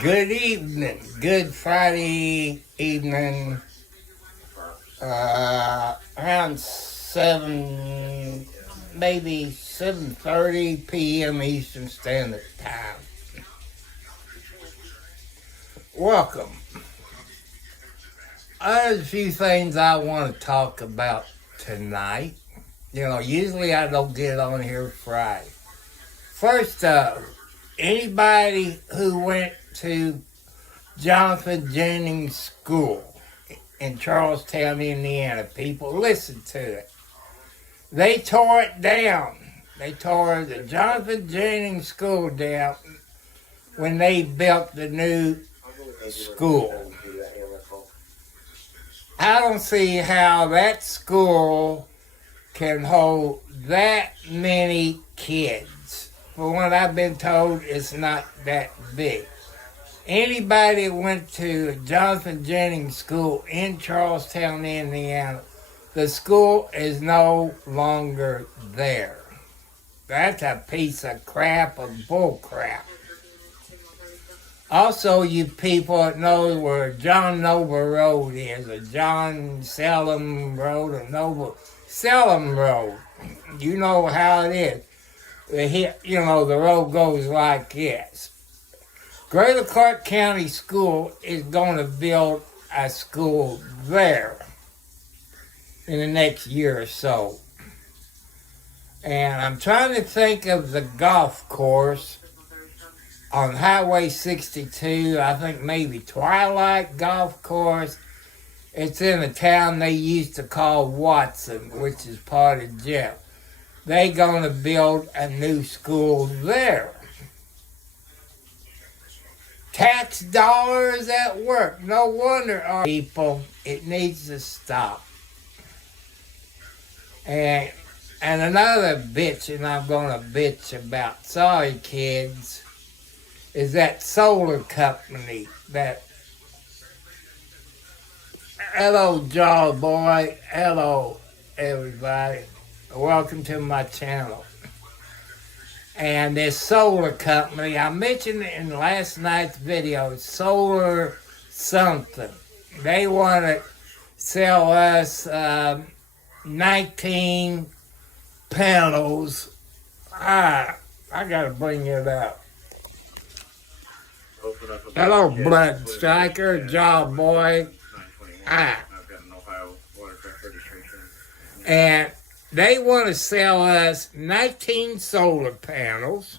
Good evening. Good Friday evening. Around 7, maybe 7:30 p.m. Eastern Standard Time. Welcome. There's a few things I want to talk about tonight. Usually I don't get on here Friday. First up, anybody who went to Jonathan Jennings School in Charlestown, Indiana, people, listen to it. They tore it down. They tore the Jonathan Jennings School down when they built the new school. I don't see how that school can hold that many kids. From what I've been told, it's not that big. Anybody that went to Jonathan Jennings School in Charlestown, Indiana, the school is no longer there. That's a piece of crap, of bull crap. Also, you people that know where John Noble Road is, or John Selim Road, or Noble Selim Road, you know how it is. The road goes like this. Greater Clark County School is going to build a school there in the next year or so. And I'm trying to think of the golf course on Highway 62, I think maybe Twilight Golf Course. It's in a town they used to call Watson, which is part of Jeff. They're going to build a new school there. Tax dollars at work. No wonder, people, it needs to stop. And another bitch, and I'm going to bitch about, sorry kids, is that solar company that, hello Jaw Boy, hello everybody, welcome to my channel. And this solar company, I mentioned in last night's video, solar something. They want to sell us 19 panels. I gotta bring it up. Hello, Blood Striker, Jaw Boy. And they want to sell us 19 solar panels.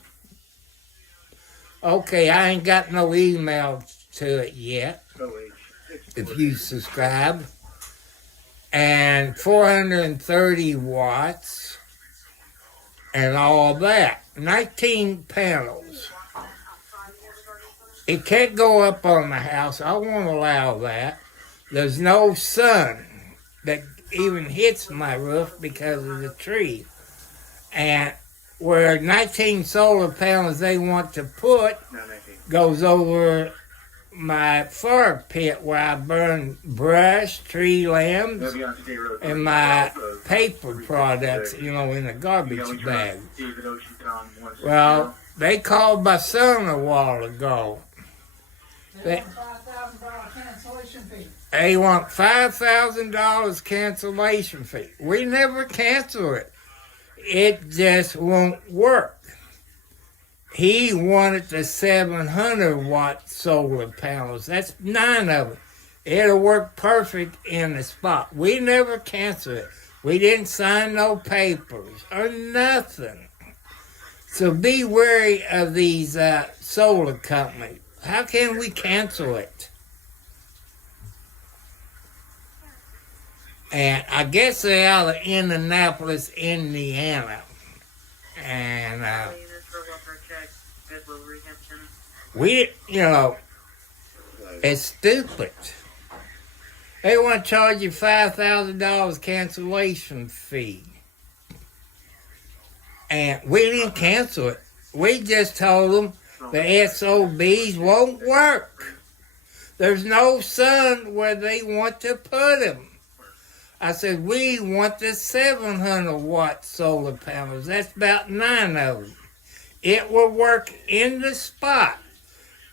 Okay, I ain't got no email to it yet. If you subscribe. And 430 watts. And all that. 19 panels. It can't go up on the house. I won't allow that. There's no sun that even hits my roof because of the tree. And where 19 solar panels they want to put goes over my fire pit where I burn brush, tree limbs, and my paper products, in a garbage bag. Well, they called my son a while ago. They want $5,000 cancellation fee. We never cancel it. It just won't work. He wanted the 700-watt solar panels. That's 9 of them. It'll work perfect in the spot. We never cancel it. We didn't sign no papers or nothing. So be wary of these solar companies. How can we cancel it? And I guess they're out of Indianapolis, Indiana. And it's stupid. They want to charge you $5,000 cancellation fee. And we didn't cancel it. We just told them the SOBs won't work. There's no sun where they want to put them. I said, we want the 700-watt solar panels. That's about 9 of them. It will work in the spot.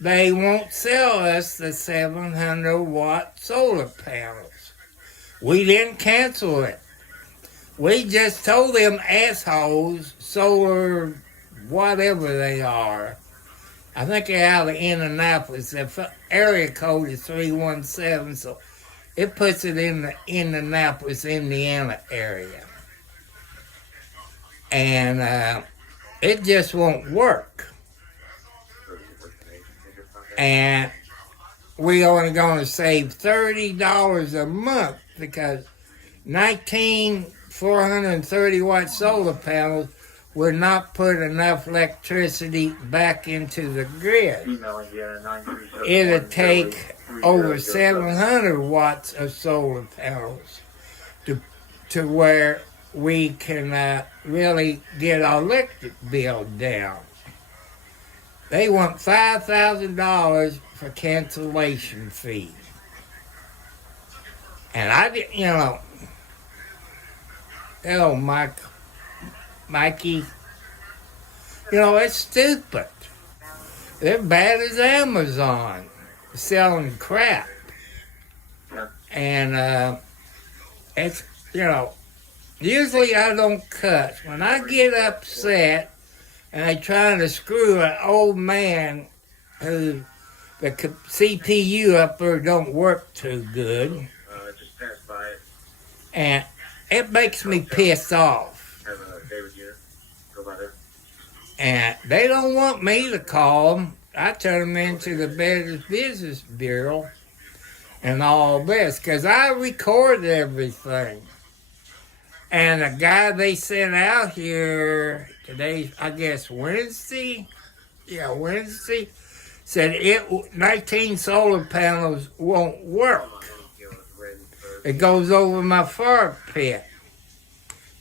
they won't sell us the 700-watt solar panels. We didn't cancel it. We just told them assholes, solar, whatever they are. I think they're out of Indianapolis. Their area code is 317, so it puts it in the Indianapolis, Indiana area. And it just won't work. And we only going to save $30 a month because 19 430-watt solar panels would not put enough electricity back into the grid. It'll take over 700 watts of solar panels to where we can really get our electric bill down. They want $5,000 for cancellation fee. And Mikey, it's stupid. They're bad as Amazon, selling crap. And it's, usually I don't cuss. When I get upset and I trying to screw an old man who the CPU up there don't work too good, and it makes me pissed off. And they don't want me to call them. I turn them into the Better Business Bureau and all this, because I record everything. And the guy they sent out here today, I guess Wednesday, said 19 solar panels won't work. It goes over my fire pit.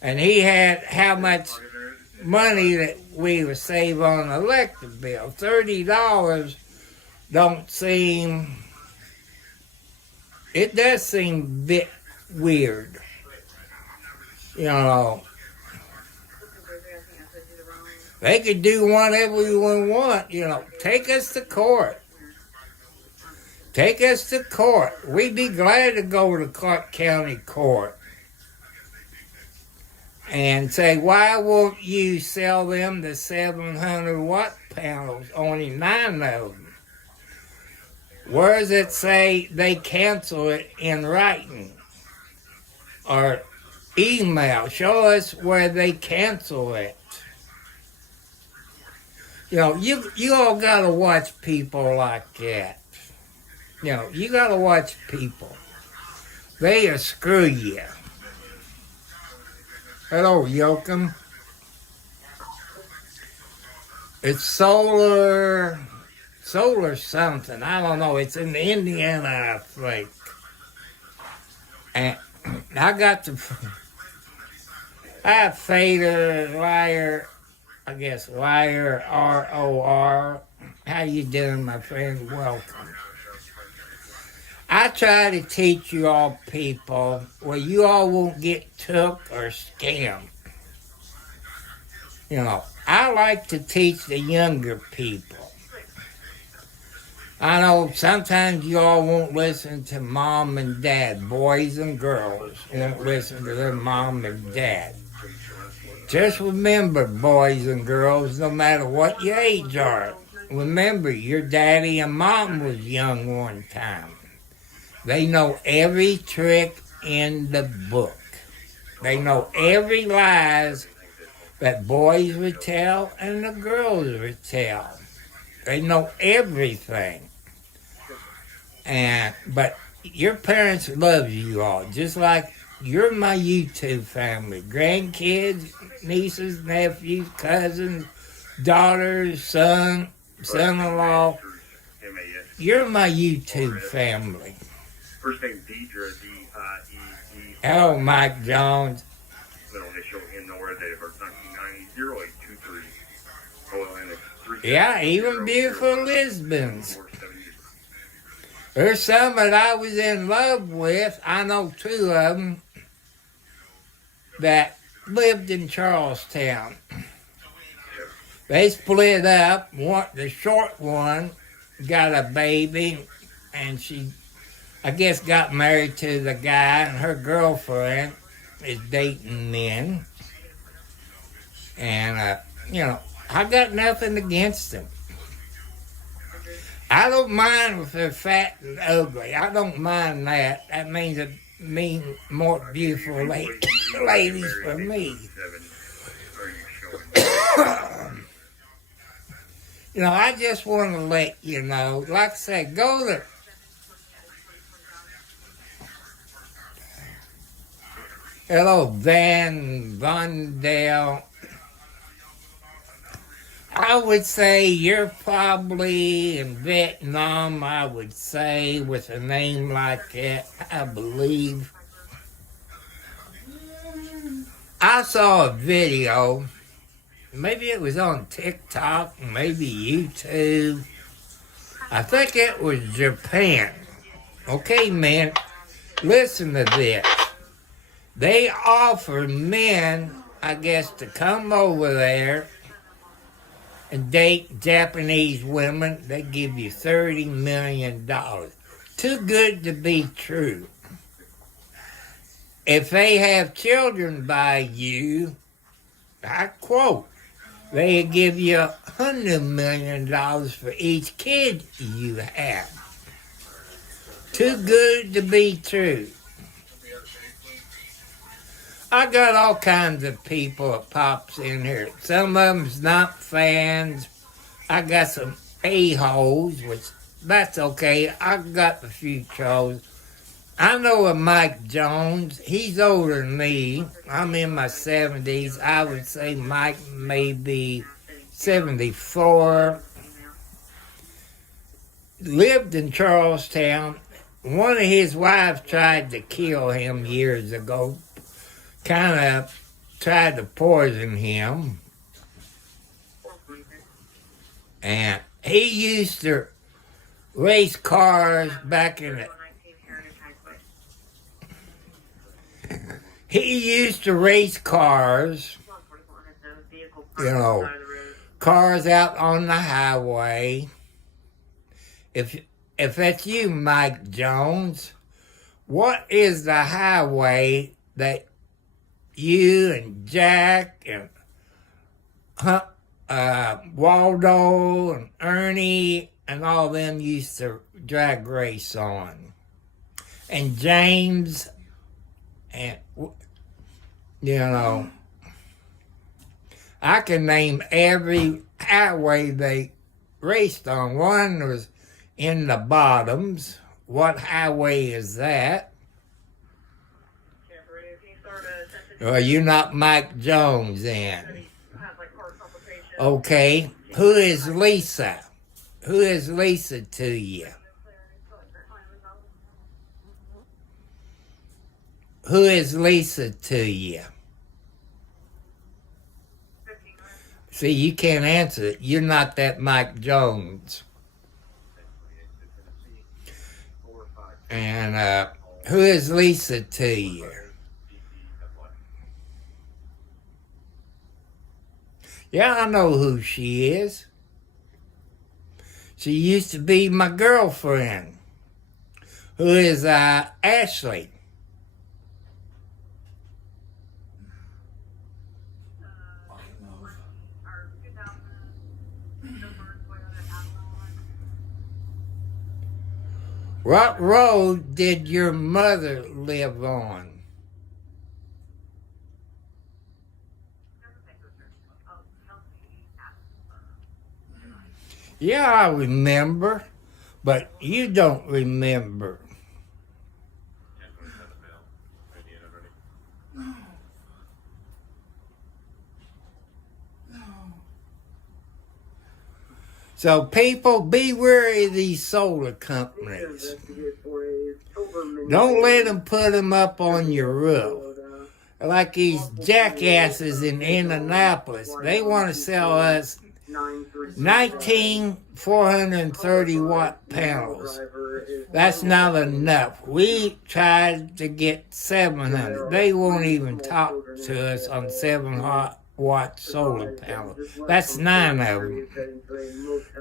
And he had how much money that we would save on the electric bill. $30 don't seem, it does seem a bit weird. They could do whatever we want, take us to court. Take us to court. We'd be glad to go to Clark County Court and say, why won't you sell them the 700-watt panels, only 9 of them? Where does it say they cancel it in writing? Or email, show us where they cancel it. You all gotta watch people like that. You gotta watch people. They'll screw you. Hello, Yoakum. It's solar something. I don't know. It's in Indiana, I think. And I got I have Fader, Liar, ROR. How you doing, my friend? Welcome. I try to teach you all people where you all won't get took or scammed. I like to teach the younger people. I know sometimes you all won't listen to mom and dad. Boys and girls won't listen to their mom and dad. Just remember, boys and girls, no matter what your age are, remember your daddy and mom was young one time. They know every trick in the book. They know every lies that boys would tell and the girls would tell. They know everything. But your parents love you all, just like you're my YouTube family. Grandkids, nieces, nephews, cousins, daughters, son-in-law. You're my YouTube family. First name Deidre, D-I-E-D. Hello, Mike Jones. Middle initial in nowhere, date of birth 1990, 0823. OLN is 3. Yeah, even beautiful Lisbons. There's some that I was in love with. I know 2 of them that lived in Charlestown. They split up. The short one got a baby, and she, I guess, got married to the guy, and her girlfriend is dating men. And, I got nothing against them. I don't mind if they're fat and ugly. I don't mind that. That means it means more beautiful ladies for me. I just want to let you know, like I said, go to hello, Van Vondale. I would say you're probably in Vietnam, I would say, with a name like that, I believe. I saw a video, maybe it was on TikTok, maybe YouTube. I think it was Japan. Okay, man, listen to this. They offer men, I guess, to come over there and date Japanese women. They give you $30 million. Too good to be true. If they have children by you, I quote, they give you $100 million for each kid you have. Too good to be true. I got all kinds of people that pops in here. Some of them's not fans. I got some a-holes, which that's okay. I got a few trolls. I know a Mike Jones. He's older than me. I'm in my 70s. I would say Mike may be 74. Lived in Charlestown. One of his wives tried to kill him years ago. Kind of tried to poison him. And he used to race cars back in the... He used to race cars, cars out on the highway. If that's you, Mike Jones, what is the highway that you and Jack and Waldo and Ernie and all them used to drag race on? And James and, I can name every highway they raced on. One was in the Bottoms. What highway is that? Well, you're not Mike Jones then. Okay. Who is Lisa? Who is Lisa to you? Who is Lisa to you? See, you can't answer it. You're not that Mike Jones. And who is Lisa to you? Yeah, I know who she is. She used to be my girlfriend. Who is Ashley? What road did your mother live on? Yeah, I remember, but you don't remember. So people, be wary of these solar companies. Don't let them put them up on your roof. Like these jackasses in Indianapolis. They want to sell us 19 430 watt panels. That's not enough. We tried to get 700. They won't even talk to us on watt solar panels. That's 9 of them.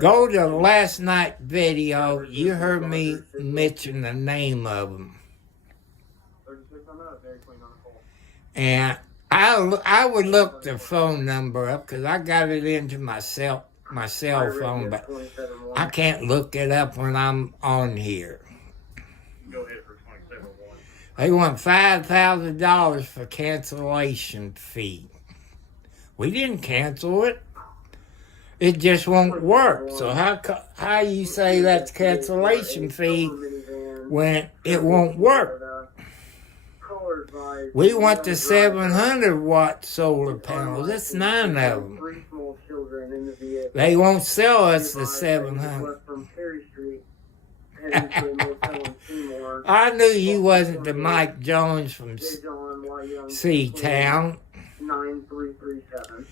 Go to last night's video. You heard me mention the name of them. And I would look the phone number up because I got it into my cell phone, but I can't look it up when I'm on here. Go ahead for 27.1. They want $5,000 for cancellation fee. We didn't cancel it. It just won't work. So how you say that's cancellation fee when it won't work? We want the 700 watt solar panels. That's 9 of them. They won't sell us the 700. I knew you wasn't the Mike Jones from C-Town. 9337.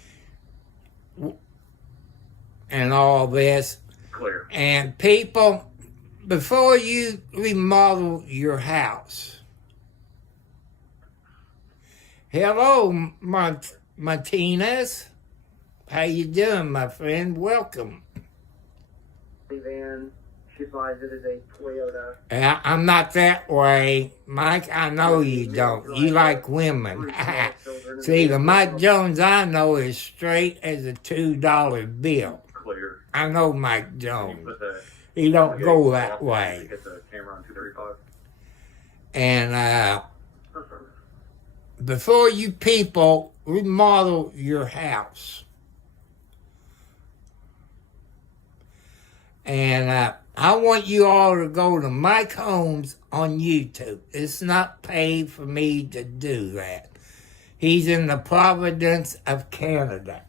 And all this. Clear. And people, before you remodel your house, hello, Martinez. How you doing, my friend? Welcome. Van. She buys it as a Toyota. I'm not that way, Mike. I know you don't. You like women. See, the Mike Jones I know is straight as a $2 bill. Clear. I know Mike Jones. He don't go that way. Get the camera on 235. And before you people remodel your house, and I want you all to go to Mike Holmes on YouTube. It's not paid for me to do that. He's in the Providence of Canada.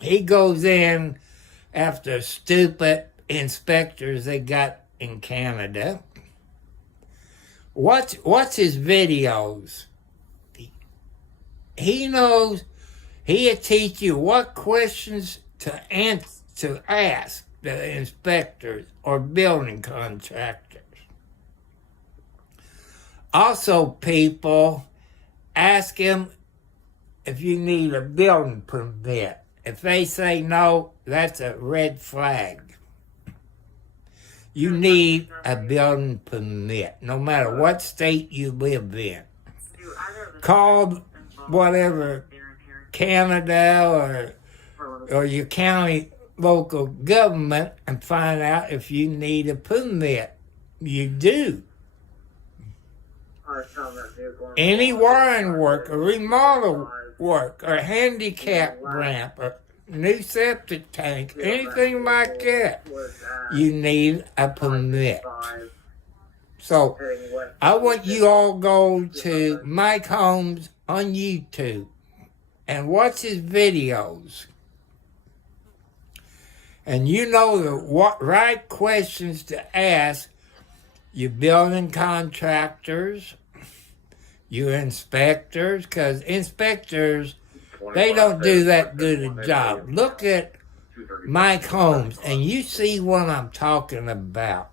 He goes in after stupid inspectors they got in Canada. Watch his videos. He knows. He'll teach you what questions to ask the inspectors or building contractors. Also, people, ask him if you need a building permit. If they say no, that's a red flag. You need a building permit, no matter what state you live in. Call whatever Canada or your county local government and find out if you need a permit. You do. Any wiring work or remodel work or handicap ramp or new septic tank, anything like that, you need a permit. So I want you all go to Mike Holmes on YouTube and watch his videos. And you know the right questions to ask your building contractors, your inspectors, because inspectors, they don't do that good a job. Look at Mike Holmes, and you see what I'm talking about.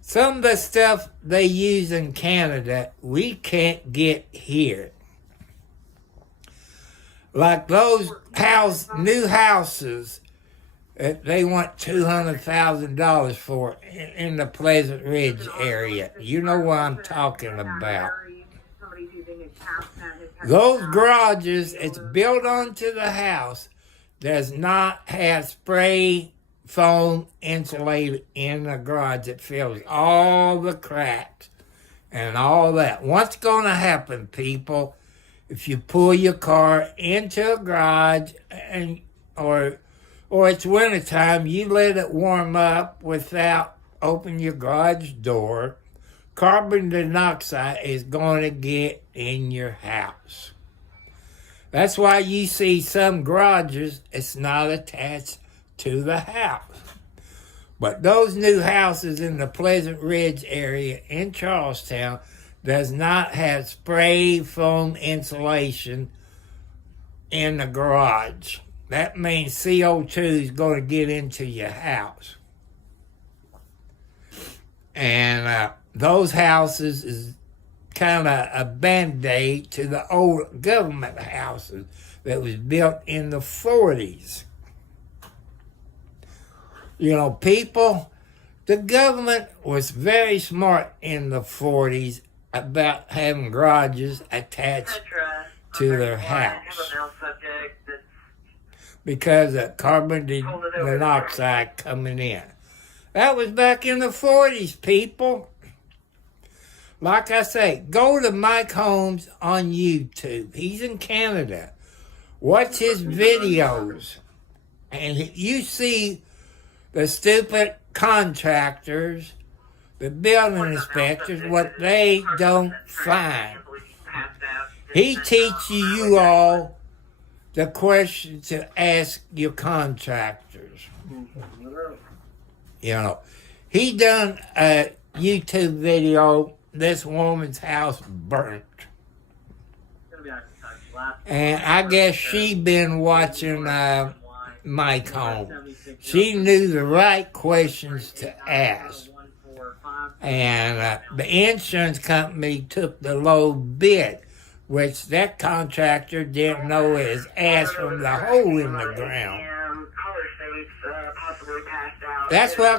Some of the stuff they use in Canada, we can't get here. Like those new houses that they want $200,000 for in the Pleasant Ridge area. You know what I'm talking about. Those garages, it's built onto the house, does not have spray foam insulated in the garage. It fills all the cracks and all that. What's going to happen, people, if you pull your car into a garage or it's wintertime, you let it warm up without opening your garage door, carbon dioxide is going to get in your house. That's why you see some garages, it's not attached to the house. But those new houses in the Pleasant Ridge area in Charlestown does not have spray foam insulation in the garage. That means CO2 is going to get into your house. And those houses is kind of a band-aid to the old government houses that was built in the 40s. You know, people, the government was very smart in the 40s about having garages attached to their house because of carbon monoxide coming in. That was back in the 40s, people. Like I say, go to Mike Holmes on YouTube. He's in Canada. Watch his videos. And you see the stupid contractors, the building inspectors, what they don't find. He teaches you all the questions to ask your contractors. You know, he done a YouTube video, this woman's house burnt. And I guess she been watching Mike Holmes. She knew the right questions to ask. And the insurance company took the low bid, which that contractor didn't know his ass from the hole in the ground. That's why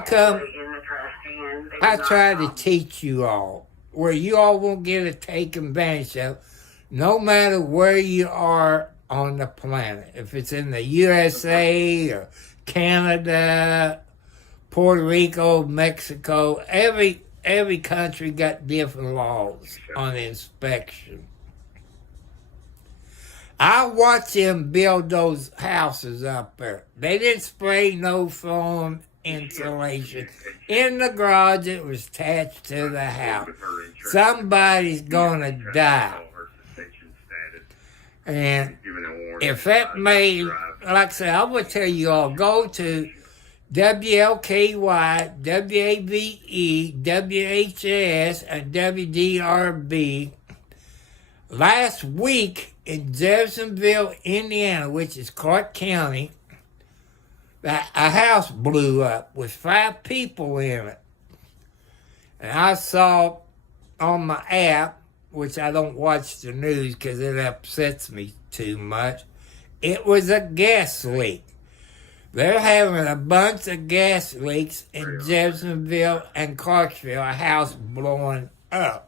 I try to teach you all, where you all won't get a take advantage of, no matter where you are on the planet. If it's in the USA or Canada, Puerto Rico, Mexico, every country got different laws on inspection. I watched them build those houses up there. They didn't spray no foam insulation. In the garage, it was attached to the house. Somebody's gonna die. And if that made, like I said, I would tell you all, go to WLKY, WAVE, WHS, and WDRB. Last week in Jeffersonville, Indiana, which is Clark County, a house blew up with 5 people in it. And I saw on my app, which I don't watch the news because it upsets me too much, it was a gas leak. They're having a bunch of gas leaks in Jeffersonville and Clarksville, a house blowing up.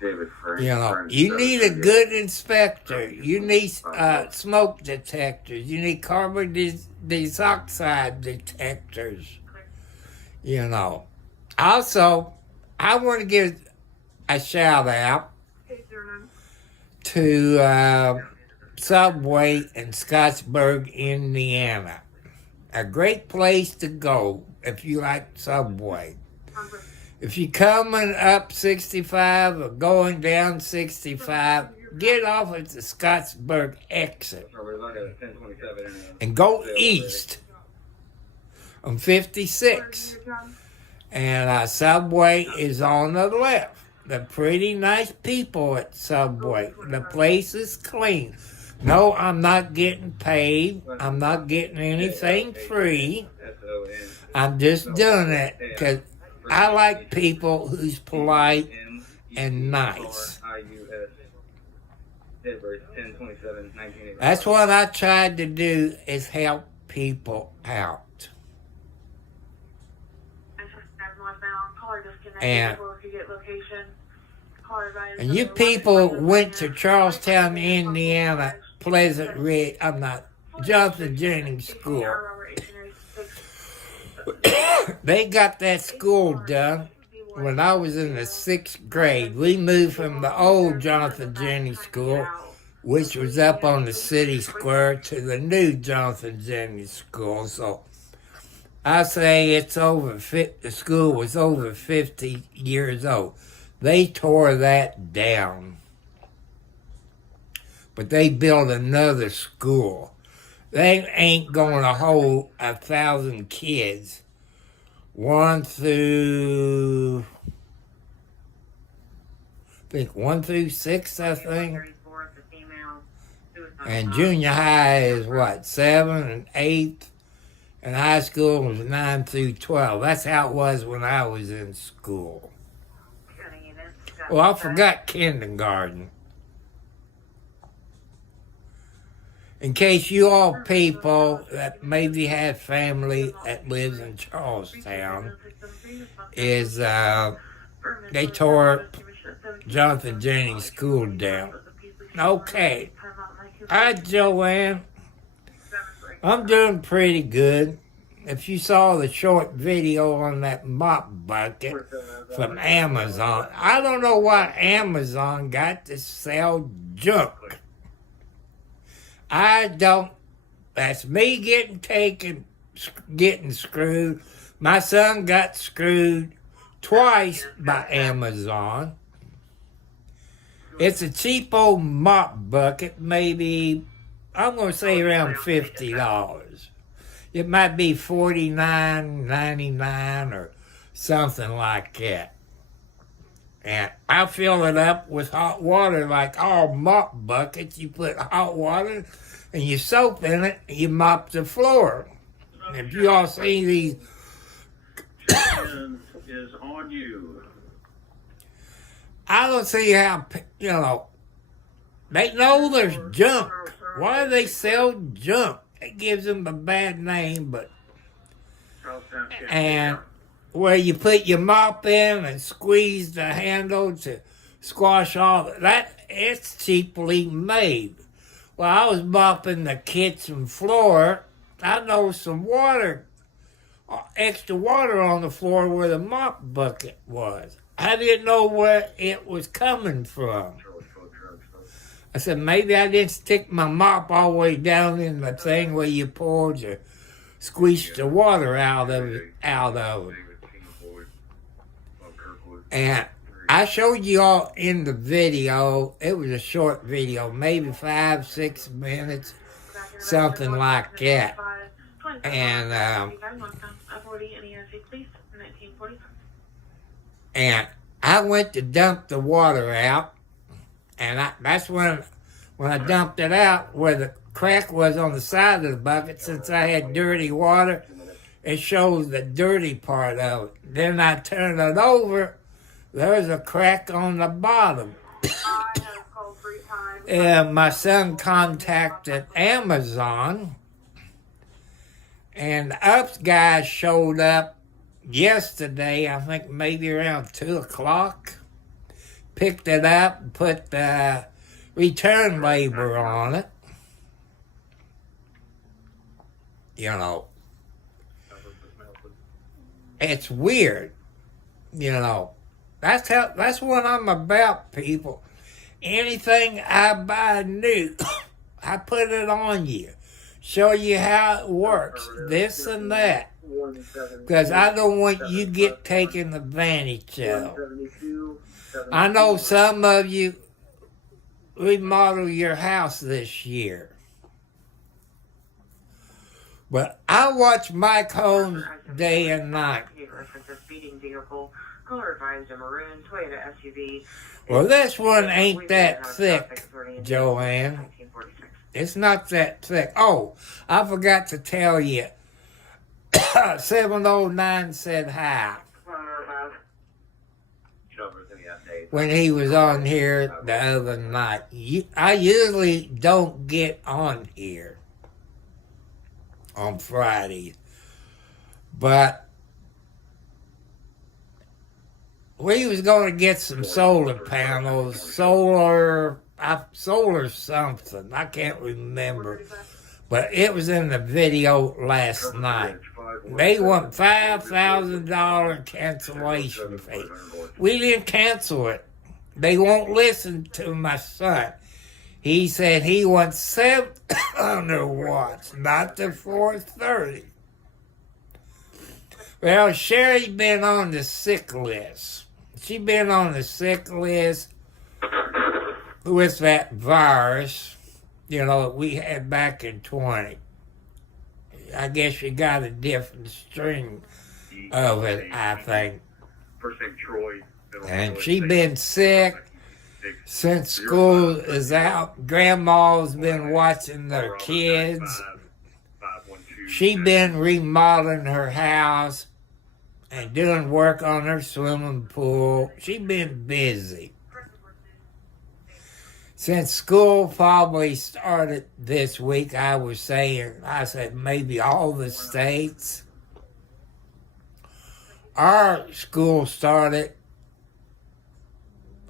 You know, you need a good inspector. You need smoke detectors. You need carbon dioxide detectors. You know. Also, I want to give a shout out to Subway in Scottsburg, Indiana. A great place to go if you like Subway. If you're coming up 65 or going down 65, get off at the Scottsburg exit and go east on 56. And Subway is on the left. They're pretty nice people at Subway. The place is clean. No, I'm not getting paid. I'm not getting anything free. I'm just doing it because I like people who's polite and nice. That's what I tried to do, is help people out. And you people went to Charlestown, Indiana, Pleasant Ridge, Jonathan Jennings School. They got that school done when I was in the 6th grade. We moved from the old Jonathan Jennings School, which was up on the city square, to the new Jonathan Jennings School. So I say the school was over 50 years old. They tore that down. But they built another school. They ain't going to hold 1,000 kids. 1 through 6, I think. And junior high is 7 and 8. And high school was 9 through 12. That's how it was when I was in school. Well, I forgot kindergarten. In case you all people that maybe have family that lives in Charlestown, is they tore Jonathan Jennings' school down. Okay. Hi, Joanne. I'm doing pretty good. If you saw the short video on that mop bucket from Amazon, I don't know why Amazon got to sell junk. I don't. That's me getting screwed. My son got screwed twice by Amazon. It's a cheap old mop bucket, maybe, I'm going to say around $50. It might be $49.99 or something like that. And I fill it up with hot water like all mop buckets. You put hot water and you soap in it, and you mop the floor. If you all see these... is on you. I don't see how, they know there's junk. Why do they sell junk? It gives them a bad name, but... And where you put your mop in and squeeze the handle to squash all that, it's cheaply made. Well, I was mopping the kitchen floor. I noticed some water, extra water on the floor where the mop bucket was. I didn't know where it was coming from. I said, maybe I didn't stick my mop all the way down in the thing where you poured or squeezed the water out of it. And I showed you all in the video, it was a short video, maybe 5-6 minutes, something like that. And I went to dump the water out, and that's when I dumped it out, where the crack was on the side of the bucket, since I had dirty water, it shows the dirty part of it. Then I turned it over, there's a crack on the bottom. And my son contacted Amazon, and the UPS guy showed up yesterday, I think maybe around 2 o'clock, picked it up and put the return label on it. It's weird, That's what I'm about, people. Anything I buy new, I put it on you. Show you how it works, this and that. Because I don't want you get taken advantage of. I know some of you remodel your house this year. But I watch Mike Holmes day and night. Well, this one ain't that thick, Joanne. It's not that thick. Oh, I forgot to tell you. 709 said hi. When he was on here the other night. I usually don't get on here on Fridays. But we was going to get some solar panels, solar something. I can't remember. But it was in the video last night. They want $5,000 cancellation fee. We didn't cancel it. They won't listen to my son. He said he wants 700 watts, not the 430. Well, Sherry's been on the sick list. She's been on the sick list with that virus, we had back in 20. I guess you got a different string of it, I think. And she been sick since school is out. Grandma's been watching their kids. She been remodeling her house and doing work on her swimming pool. She been busy. since school probably started this week, I said maybe all the states. Our school started,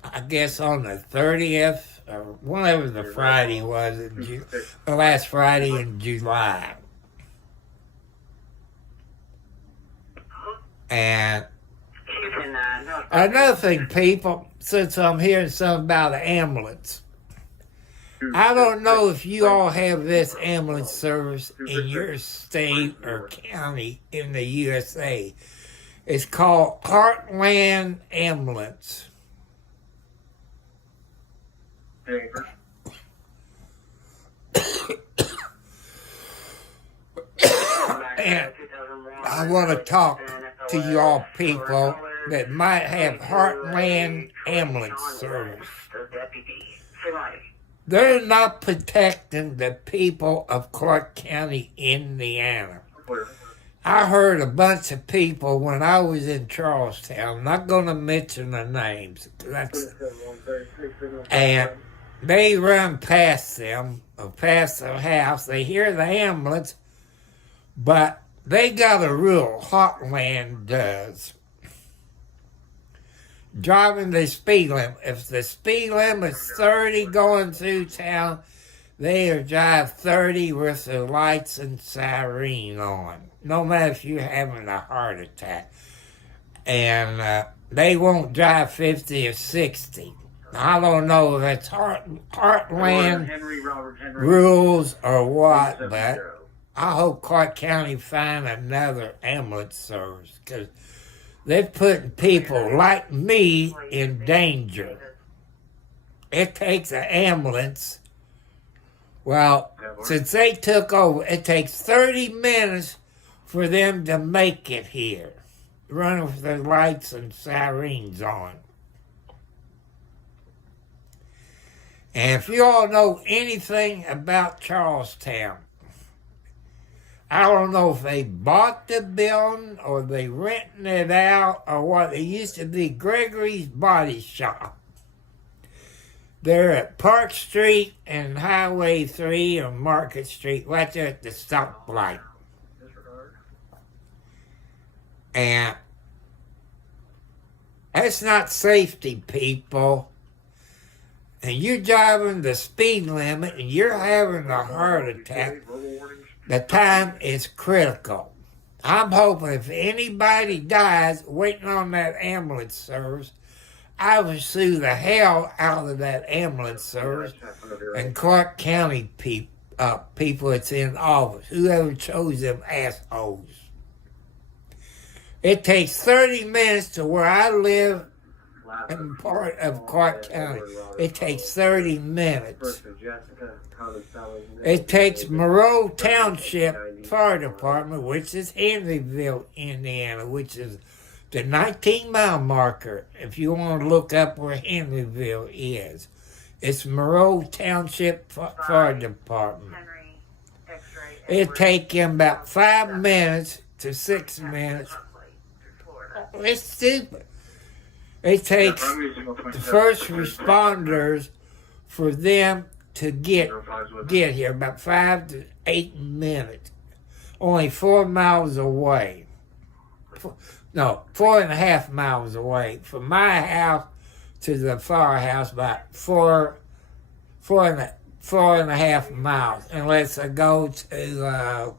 I guess, on the 30th, or whatever the Friday was, the last Friday in July. And another thing, people, since I'm hearing something about the ambulance, I don't know if you all have this ambulance service in your state or county in the USA. It's called Heartland Ambulance. And I want to talk to y'all people that might have Heartland Ambulance Service. They're not protecting the people of Clark County, Indiana. I heard a bunch of people when I was in Charlestown, not going to mention the names, and they run past them, or past their house, they hear the ambulance, but they got a rule, Heartland does. Driving the speed limit. If the speed limit is 30 going through town, they drive 30 with the lights and siren on, no matter if you're having a heart attack. And they won't drive 50 or 60. I don't know if it's Heartland rules or what, but I hope Clark County find another ambulance service, because they're putting people like me in danger. It takes an ambulance. Well, since they took over, it takes 30 minutes for them to make it here, running with their lights and sirens on. And if you all know anything about Charlestown, I don't know if they bought the building or they renting it out or what. It used to be Gregory's Body Shop. They're at Park Street and Highway 3 on Market Street, right there at the stoplight. And that's not safety, people. And you're driving the speed limit and you're having a heart attack. The time is critical. I'm hoping if anybody dies waiting on that ambulance service, I would sue the hell out of that ambulance service and Clark County people that's in office, whoever chose them assholes. It takes 30 minutes to where I live in part of Clark County. It takes 30 minutes. It takes Monroe Township Fire Department, which is Henryville, Indiana, which is the 19-mile marker, if you want to look up where Henryville is. It's Monroe Township Fire Department. It'll take them about 5 minutes to 6 minutes. It's stupid. It takes the first responders for them to get here about 5 to 8 minutes. Only 4 miles away. No, 4.5 miles away. From my house to the firehouse, about four and a half miles. Unless I go to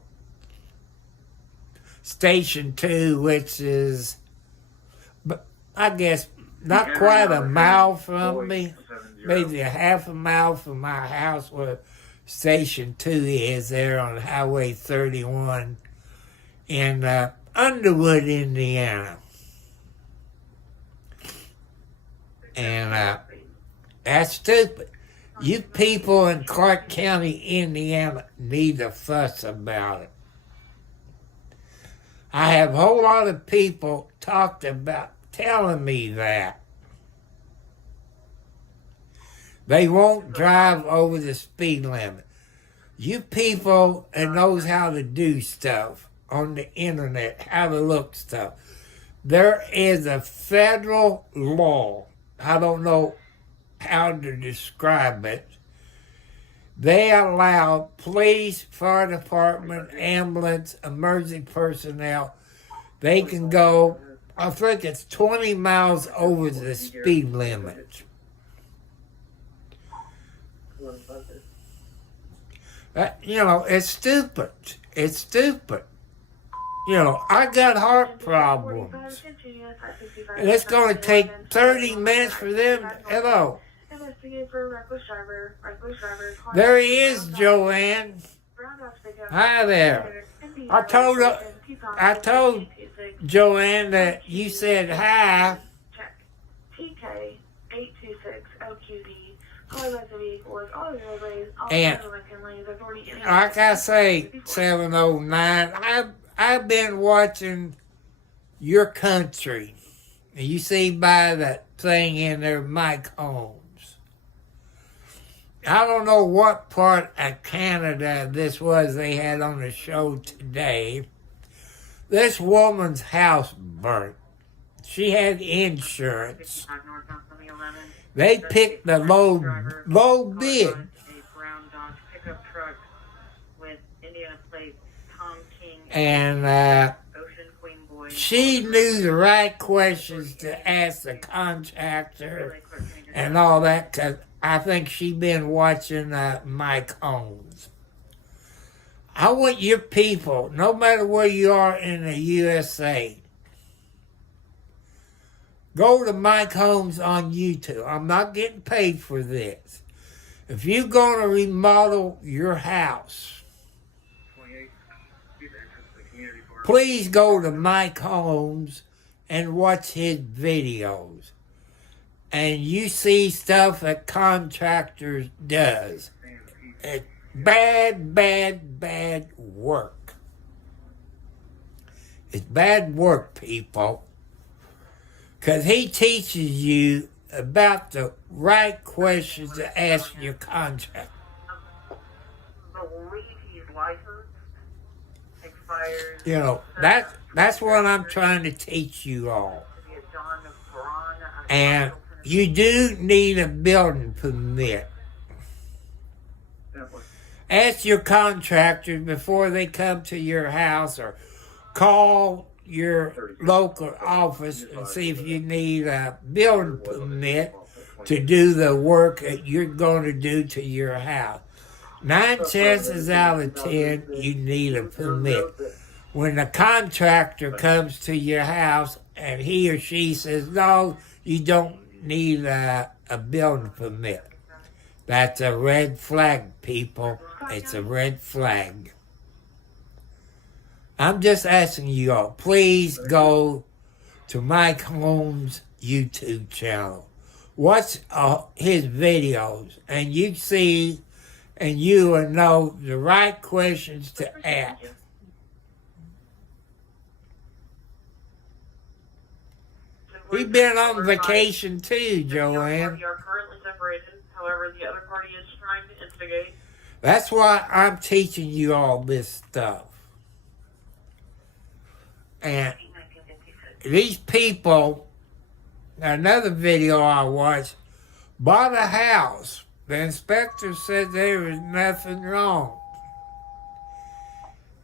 Station 2, which is, I guess, not quite a mile from me. Maybe a half a mile from my house where Station 2 is, there on Highway 31 in Underwood, Indiana. And that's stupid. You people in Clark County, Indiana need to fuss about it. I have a whole lot of people telling me that. They won't drive over the speed limit. You people that knows how to do stuff on the internet, how to look stuff. There is a federal law. I don't know how to describe it. They allow police, fire department, ambulance, emergency personnel. They can go, I think it's 20 miles over the speed limit. It's stupid. It's stupid. I got heart problems. And it's going to take 30 minutes for them. Hello. There he is, Joanne. Hi there. I told Joanne that you said hi. And like I say, 709, I've been watching Your Country. You see by that thing in there, Mike Holmes. I don't know what part of Canada this was they had on the show today. This woman's house burnt. She had insurance. They picked the low bid. And she knew the right questions to ask the contractor and all that, because I think she'd been watching Mike Holmes. I want your people, no matter where you are in the USA, go to Mike Holmes on YouTube. I'm not getting paid for this. If you're going to remodel your house, please go to Mike Holmes and watch his videos. And you see stuff that contractors does. It's bad, bad, bad work. It's bad work, people. Because he teaches you about the right questions to ask your contractor. That's what I'm trying to teach you all. And you do need a building permit. Ask your contractors before they come to your house, or call your local office and see if you need a building permit to do the work that you're going to do to your house. 9 chances out of 10, you need a permit. When the contractor comes to your house and he or she says, no, you don't need a building permit, that's a red flag, people. It's a red flag. I'm just asking you all, please go to Mike Holmes' YouTube channel. Watch his videos, and you see, and you will know the right questions to ask. We've been on vacation too, Joanne. We are currently separated. However, the other party is trying to instigate. That's why I'm teaching you all this stuff. And these people, another video I watched, bought a house. The inspector said there was nothing wrong.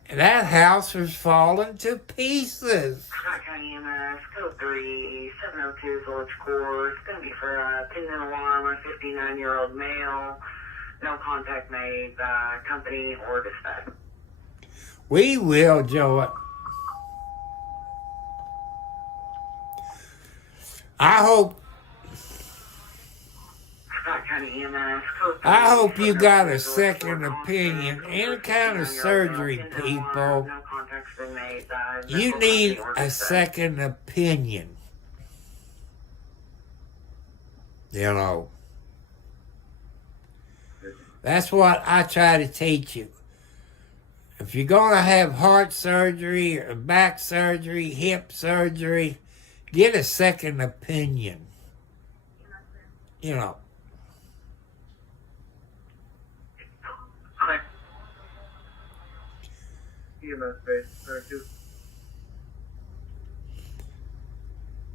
And that house was falling to pieces. Scott County EMS, code 3, 702 Village Core. It's going to be for a pin and alarm, a 59-year-old male. No contact made, company or dispatch. We will, Joe. I hope you got a second opinion. Any kind of surgery, people, you need a second opinion. That's what I try to teach you. If you're going to have heart surgery or back surgery, hip surgery, get a second opinion.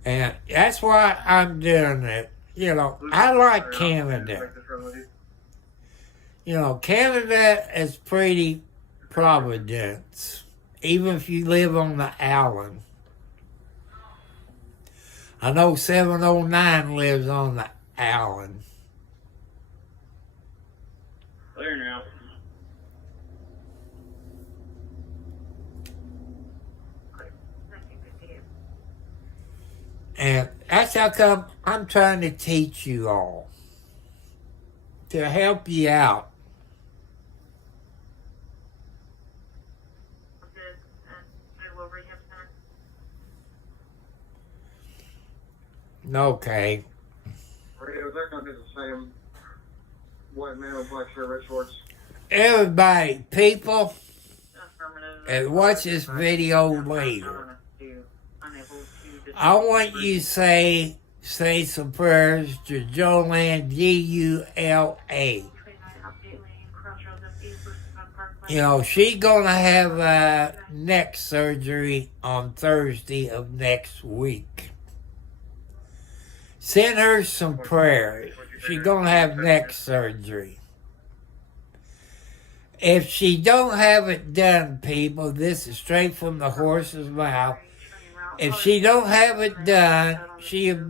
And that's why I'm doing it. You know, I like Canada. You know, Canada is pretty Providence, even if you live on the island. I know 709 lives on the island. There now. And that's how come I'm trying to teach you all, to help you out. Okay. Radio, they're going to be the same white man with black shirt, red shorts. Everybody, people, and watch this video later. I want you to say some prayers to Joanne, Gula. You know, she's going to have neck surgery on Thursday of next week. Send her some prayers. She's going to have neck surgery. If she don't have it done, people, this is straight from the horse's mouth. If she don't have it done, she'll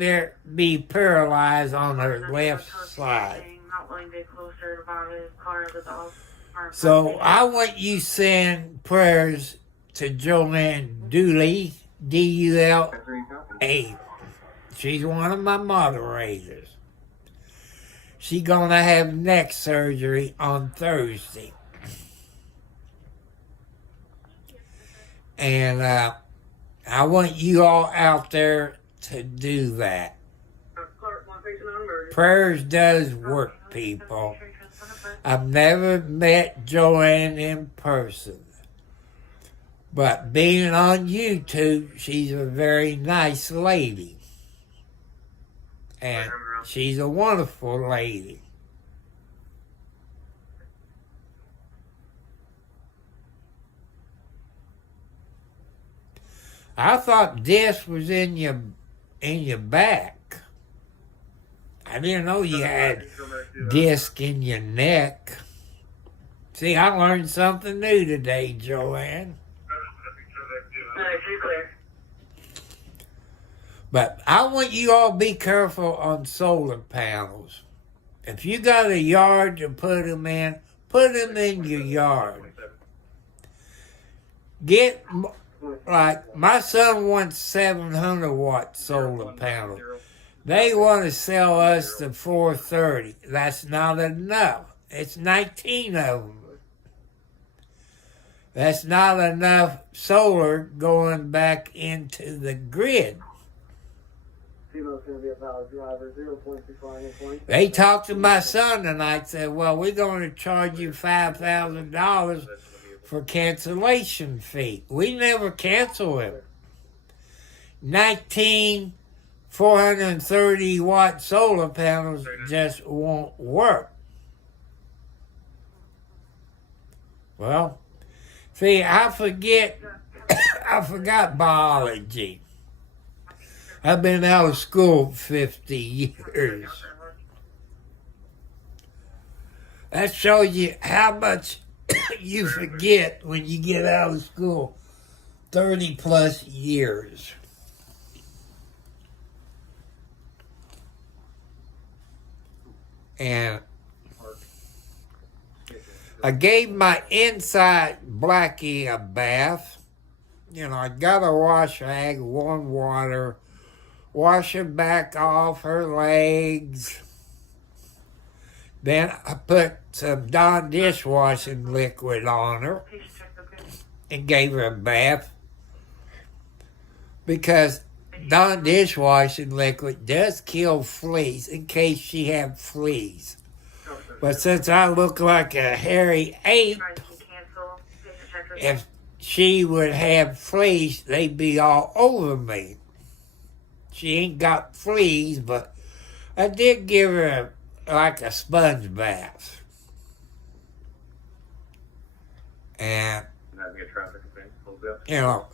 be paralyzed on her left side. So I want you to send prayers to Joanne Dooley, Dula. She's one of my moderators. She's going to have neck surgery on Thursday. And I want you all out there to do that. Prayers does work, people. I've never met Joanne in person. But being on YouTube, she's a very nice lady. And she's a wonderful lady. I thought this was in your back. I didn't know you had disc in your neck. See, I learned something new today, Joanne. But I want you all to be careful on solar panels. If you got a yard to put them in your yard. Get, like, my son wants 700 watt solar panels. They want to sell us the 430. That's not enough. It's 19 of them. That's not enough solar going back into the grid. They talked to my son tonight, said, well, we're going to charge you $5,000 for cancellation fee. We never cancel it. 19 430 watt solar panels just won't work. Well, see, I forgot biology. I've been out of school 50 years. That shows you how much you forget when you get out of school 30 plus years. And I gave my inside Blackie a bath. You know, I got a wash rag, warm water, wash her back off, her legs. Then I put some Dawn dishwashing liquid on her and gave her a bath. Because Dawn dishwashing liquid does kill fleas in case she had fleas. But since I look like a hairy ape, if she would have fleas, they'd be all over me. She ain't got fleas, but I did give her like a sponge bath. And, you know,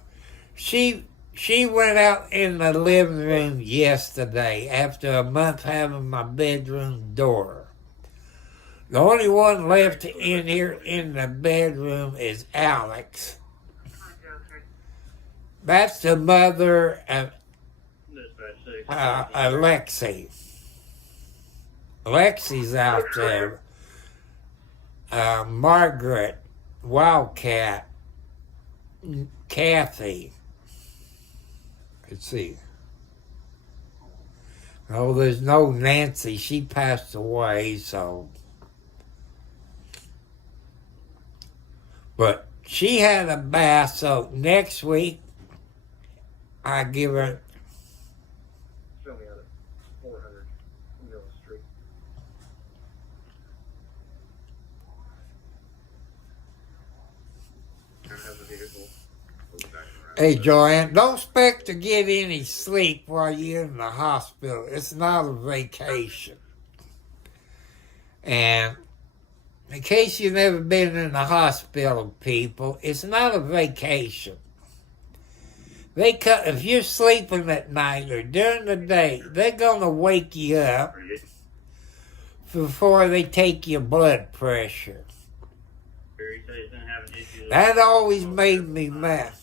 she she went out in the living room yesterday after a month having my bedroom door. The only one left in here in the bedroom is Alex. That's the mother of Alexi. Lexi's out there. Margaret, Wildcat, Kathy. Let's see. Oh, there's no Nancy. She passed away, so. But she had a bath, so next week I give her. Show me out at 400 Mill Street. I have the vehicle. Hey, Joanne, don't expect to get any sleep while you're in the hospital. It's not a vacation. And in case you've never been in the hospital, people, it's not a vacation. If you're sleeping at night or during the day, they're going to wake you up before they take your blood pressure. That always made me mad.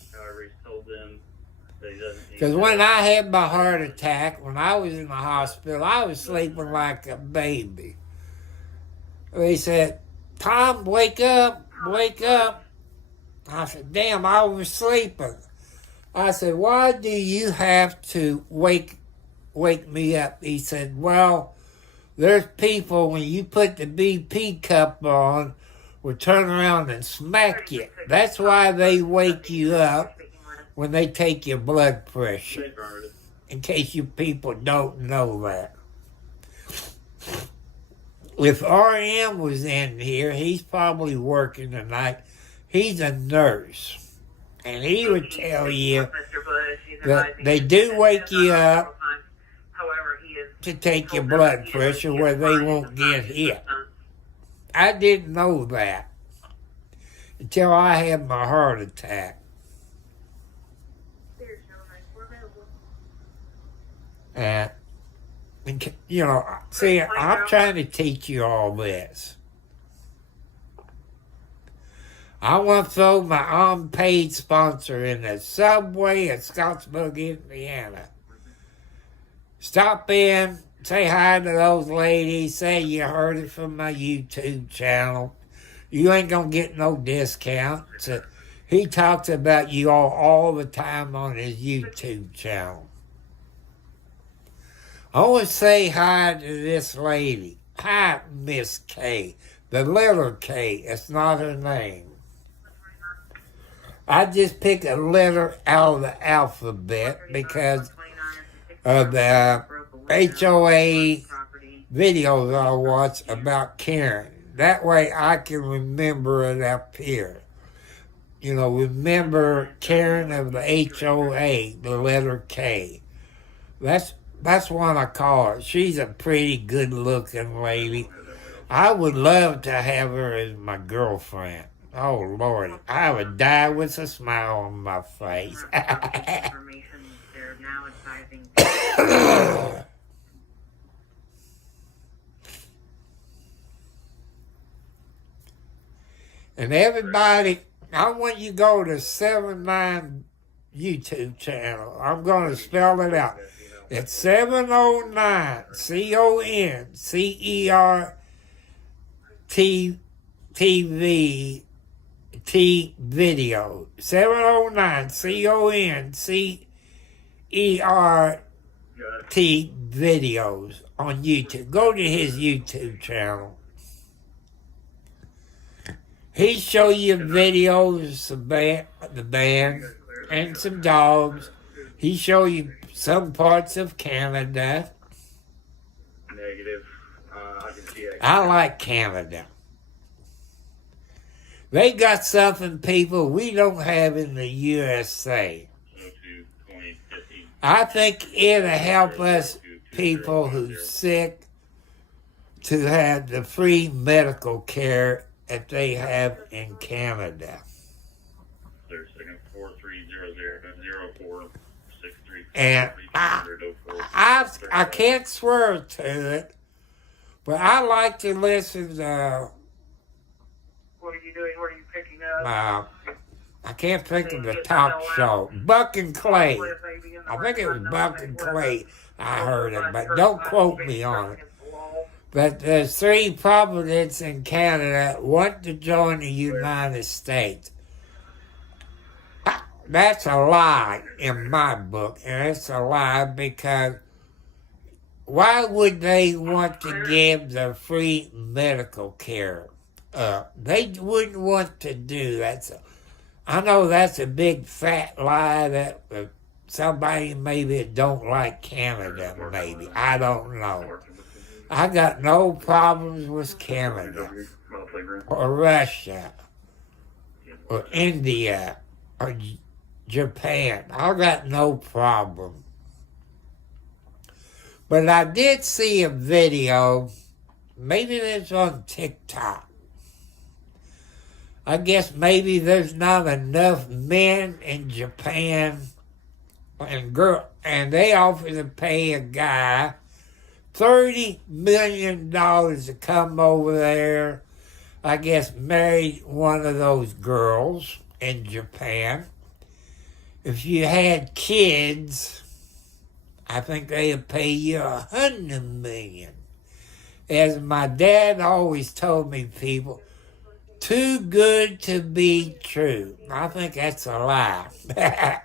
Because when I had my heart attack, when I was in the hospital, I was sleeping like a baby. They said, Tom, wake up, wake up. I said, damn, I was sleeping. I said, why do you have to wake me up? He said, well, there's people, when you put the BP cup on, will turn around and smack you. That's why they wake you up when they take your blood pressure. In case you people don't know that. If RM was in here, he's probably working tonight. He's a nurse. And he would tell you that they do wake you up to take your blood pressure where they won't get hit. I didn't know that until I had my heart attack. And you know, see, I'm trying to teach you all this. I want to throw my unpaid sponsor in the Subway at Scottsburg, Indiana. Stop in, say hi to those ladies, say you heard it from my YouTube channel. You ain't going to get no discount. So he talks about you all the time on his YouTube channel. I want to say hi to this lady. Hi, Miss K. The letter K. It's not her name. I just pick a letter out of the alphabet because of the HOA videos I watch about Karen. That way I can remember it up here. You know, remember Karen of the HOA, the letter K. That's what I call her. She's a pretty good-looking lady. I would love to have her as my girlfriend. Oh, Lord, I would die with a smile on my face. And everybody, I want you to go to 79 YouTube channel. I'm going to spell it out. It's 709 CONCERT video. 709 CONCERT videos on YouTube. Go to his YouTube channel. He show you videos of the band and some dogs. He show you some parts of Canada. Negative. I can see it. I like Canada. They got something, people, we don't have in the USA. I think it'll help us people who's sick to have the free medical care that they have in Canada. And I can't swear to it, but I like to listen to, What are you doing? What are you picking up? I can't think of the talk show, Buck and Clay. I think it was Buck and Clay I heard it, but don't quote me on it. But there's 3 presidents in Canada want to join the United States. That's a lie in my book, and it's a lie because why would they want to give the free medical care up? They wouldn't want to do that. So I know that's a big fat lie that somebody maybe don't like Canada, maybe. I don't know. I got no problems with Canada or Russia or India or Japan. I got no problem. But I did see a video, maybe it's on TikTok. I guess maybe there's not enough men in Japan and they offer to pay a guy $30 million to come over there, I guess marry one of those girls in Japan. If you had kids, I think they'd pay you $100 million. As my dad always told me, people, too good to be true. I think that's a lie.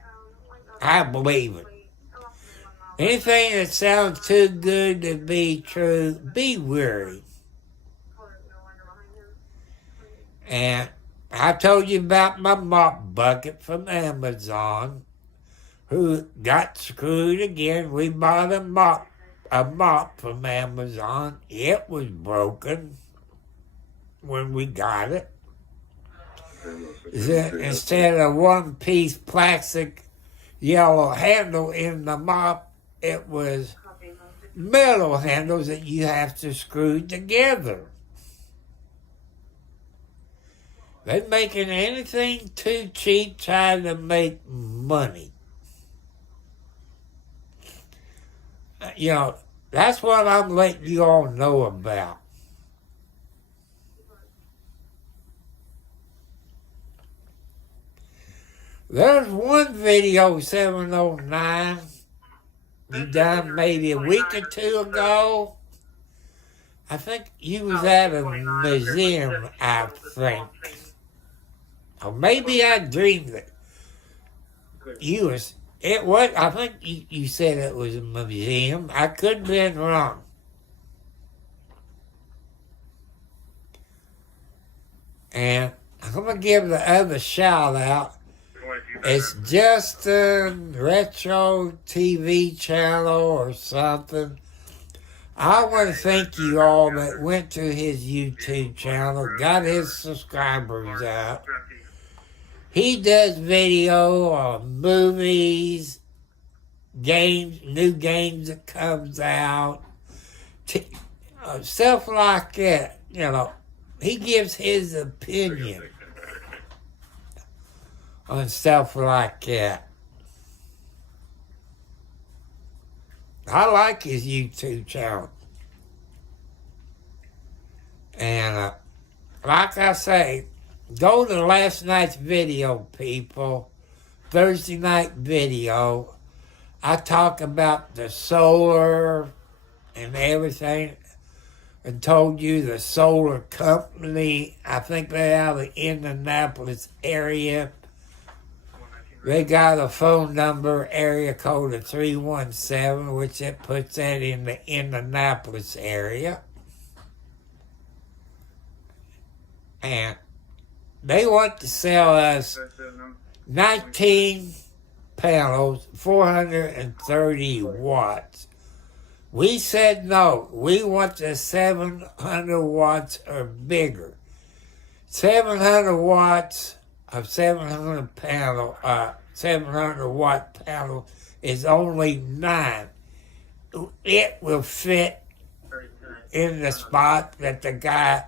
I believe it. Anything that sounds too good to be true, be wary. And I told you about my mop bucket from Amazon, who got screwed again. We bought a mop from Amazon. It was broken when we got it. Instead of one-piece plastic yellow handle in the mop, it was metal handles that you have to screw together. They're making anything too cheap trying to make money. You know, that's what I'm letting you all know about. There's one video, 709, you done maybe a week or 2 ago. I think you was at a museum, I think. Or maybe I dreamed it. I think you said it was a museum. I could have been wrong. And I'm going to give the other shout out. It's Justin Retro TV channel or something. I want to thank you all that went to his YouTube channel, got his subscribers up. He does video on movies, games, new games that comes out, stuff like that. You know, he gives his opinion on stuff like that. I like his YouTube channel. And like I say, go to last night's video, people. Thursday night video. I talk about the solar and everything and told you the solar company, I think they're out of the Indianapolis area. They got a phone number, area code of 317, which it puts that in the Indianapolis area. And they want to sell us 19 panels, 430 watts. We said no. We want the 700 watts or bigger. 700 watts of 700 watt panel is only 9. It will fit in the spot that the guy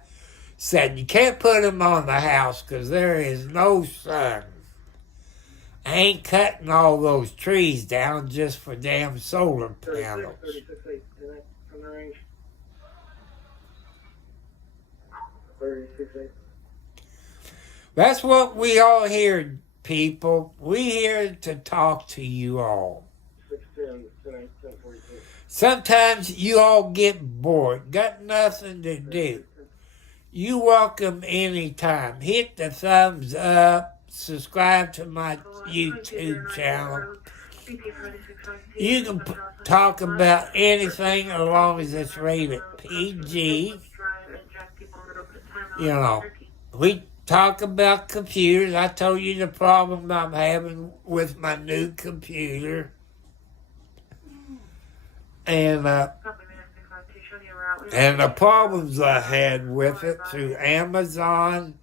said. You can't put them on the house because there is no sun. I ain't cutting all those trees down just for damn solar 36, panels. 36, 8, in the range. 36, 8. That's what we all hear, people. We here to talk to you all. 610, 10, 8, 10, 42. Sometimes you all get bored, got nothing to do. You welcome anytime. Hit the thumbs up, subscribe to my YouTube channel. You can talk about anything as long as it's rated PG. You know, we talk about computers. I told you the problem I'm having with my new computer. And the problems I had with it through Amazon,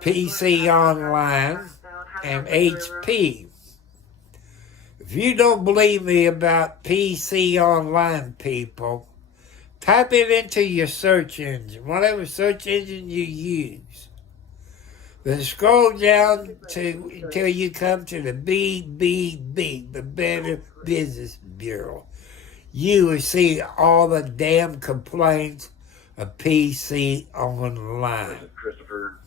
PC Online, and HP. If you don't believe me about PC Online, people, type it into your search engine, whatever search engine you use. Then scroll down until you come to the BBB, the Better Business Bureau. You will see all the damn complaints of PC Online. Christopher,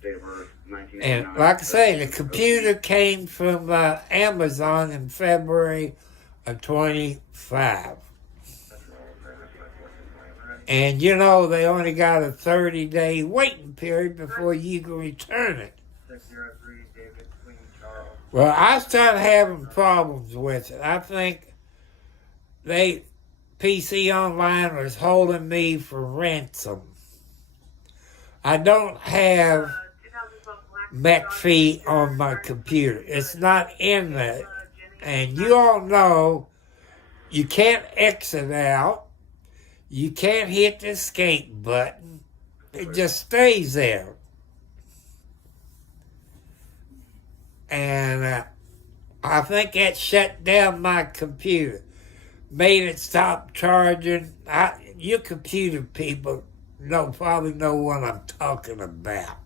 date of birth, 1989. And like I say, the computer came from Amazon in February of 25. And you know, they only got a 30-day waiting period before you can return it. 603, David Queen Charles. Well, I started having problems with it. I think PC Online was holding me for ransom. I don't have McAfee on my computer. It's not in there. And you all know you can't exit out. You can't hit the escape button. It just stays there. And I think that shut down my computer. Made it stop charging. You computer people probably know what I'm talking about.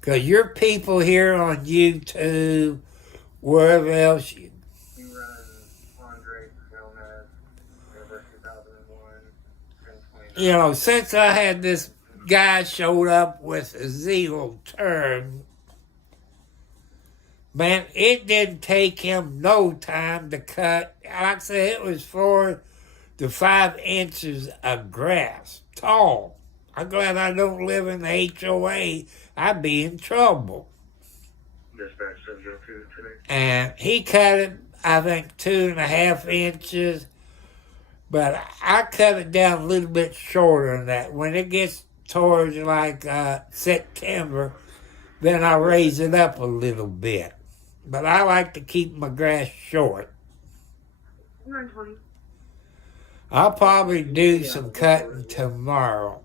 Because your people here on YouTube, wherever else You run Andre Gomez, University 2001, 1029. you know, since I had this guy showed up with a zero turn, man, it didn't take him no time to cut. Like I said, it was 4 to 5 inches of grass, tall. I'm glad I don't live in the HOA. I'd be in trouble. Dispatch 702 today. And he cut it, I think, 2.5 inches. But I cut it down a little bit shorter than that. When it gets towards like September, then I raise it up a little bit. But I like to keep my grass short. 920. I'll probably do some cutting tomorrow.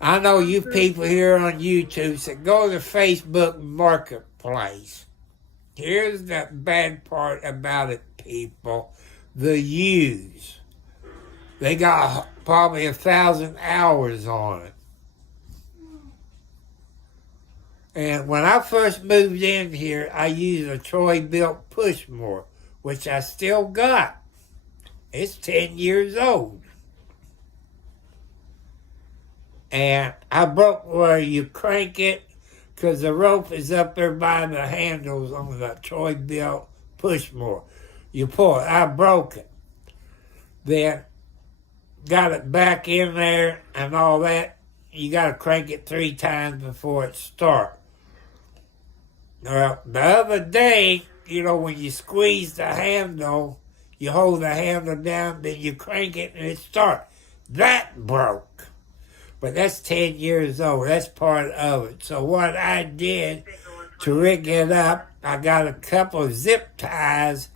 I know you people here on YouTube said go to Facebook Marketplace. Here's the bad part about it, people. The use. They got probably 1,000 hours on it. And when I first moved in here, I used a Troy-built Pushmore, which I still got. It's 10 years old. And I broke where you crank it because the rope is up there by the handles on the Troy-built Pushmore. You pull it. I broke it. Then got it back in there and all that. You got to crank it 3 times before it starts. Well, the other day, you know, when you squeeze the handle, you hold the handle down, then you crank it and it starts. That broke. But that's 10 years old. That's part of it. So what I did to rig it up, I got a couple of zip ties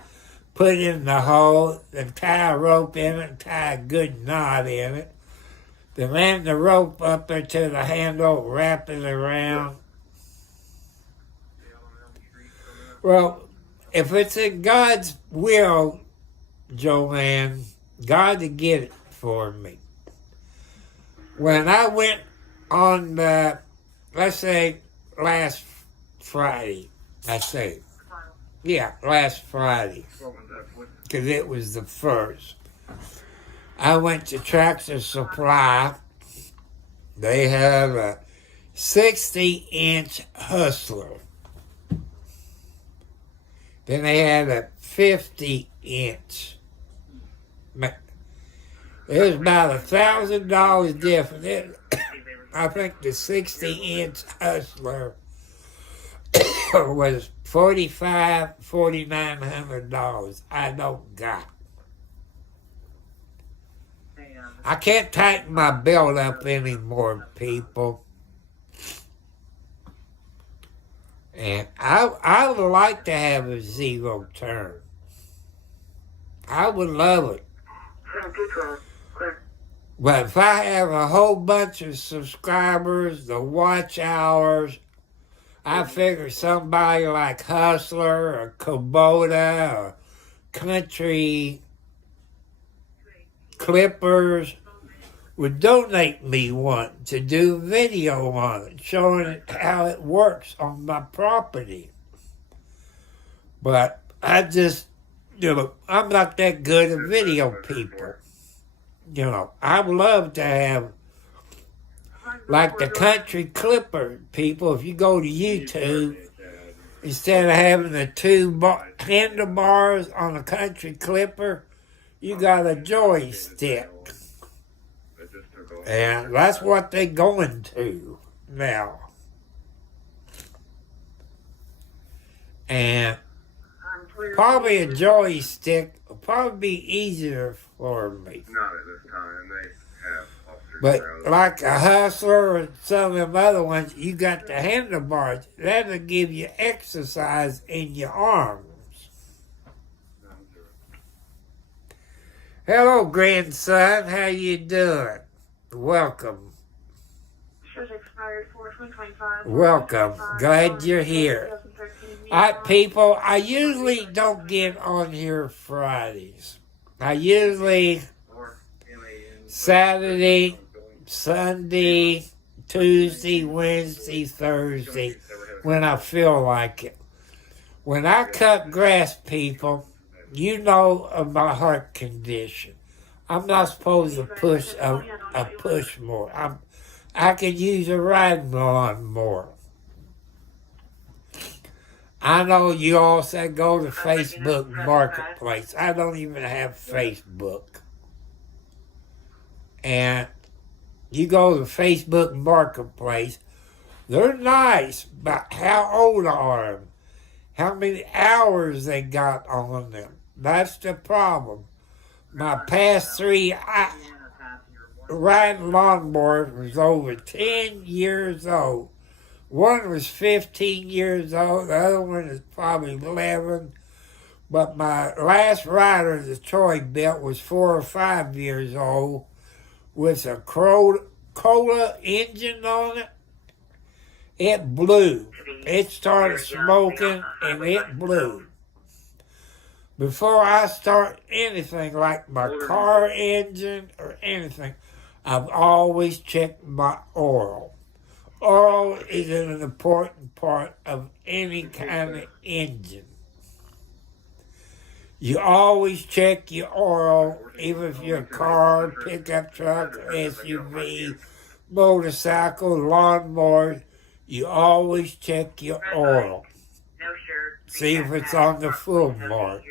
put in the hole, and tie a rope in it, and tie a good knot in it. Then ran the rope up there to the handle, wrap it around. Well, if it's in God's will, Joanne, God to get it for me. When I went on the let's say last Friday. I say, yeah, last Friday, What was that? What? because it was the first. I went to Tractor Supply. They have a 60-inch Hustler. Then they had a 50-inch. It was about $1,000 different. I think the 60-inch Hustler was $4,900. I don't got. I can't tighten my belt up anymore, people. And I would like to have a zero turn. I would love it. But if I have a whole bunch of subscribers, the watch hours, I figure somebody like Hustler or Kubota or Country Clippers would donate me one to do video on it, showing how it works on my property. But I just, I'm not that good at video people. I would love to have, like the Country Clipper people, if you go to YouTube, instead of having the two handlebars on a Country Clipper, you got a joystick. And that's what they're going to now. And probably a joystick will probably be easier for me. Not at this time. They have officers But around. like a Hustler or some of them other ones, you got the handlebars. That'll give you exercise in your arms. Hello, grandson. How you doing? Welcome. Welcome. Glad you're here. People, I usually don't get on here Fridays. I usually Saturday, Sunday, Tuesday, Wednesday, Thursday, when I feel like it. When I cut grass, people, you know of my heart condition. I'm not supposed to push a push more. I could use a riding lawn more. I know you all said go to Facebook Marketplace. I don't even have Facebook. And you go to Facebook Marketplace, they're nice, but how old are them? How many hours they got on them? That's the problem. My past three riding lawnmowers was over 10 years old. One was 15 years old, the other one is probably 11. But my last rider that Troy built was 4 or 5 years old with a cola engine on it. It blew. It started smoking and it blew. Before I start anything like my car engine or anything, I've always checked my oil. Oil is an important part of any kind of engine. You always check your oil, even if you're a car, pickup truck, SUV, motorcycle, lawnmower. You always check your oil. See if it's on the full mark.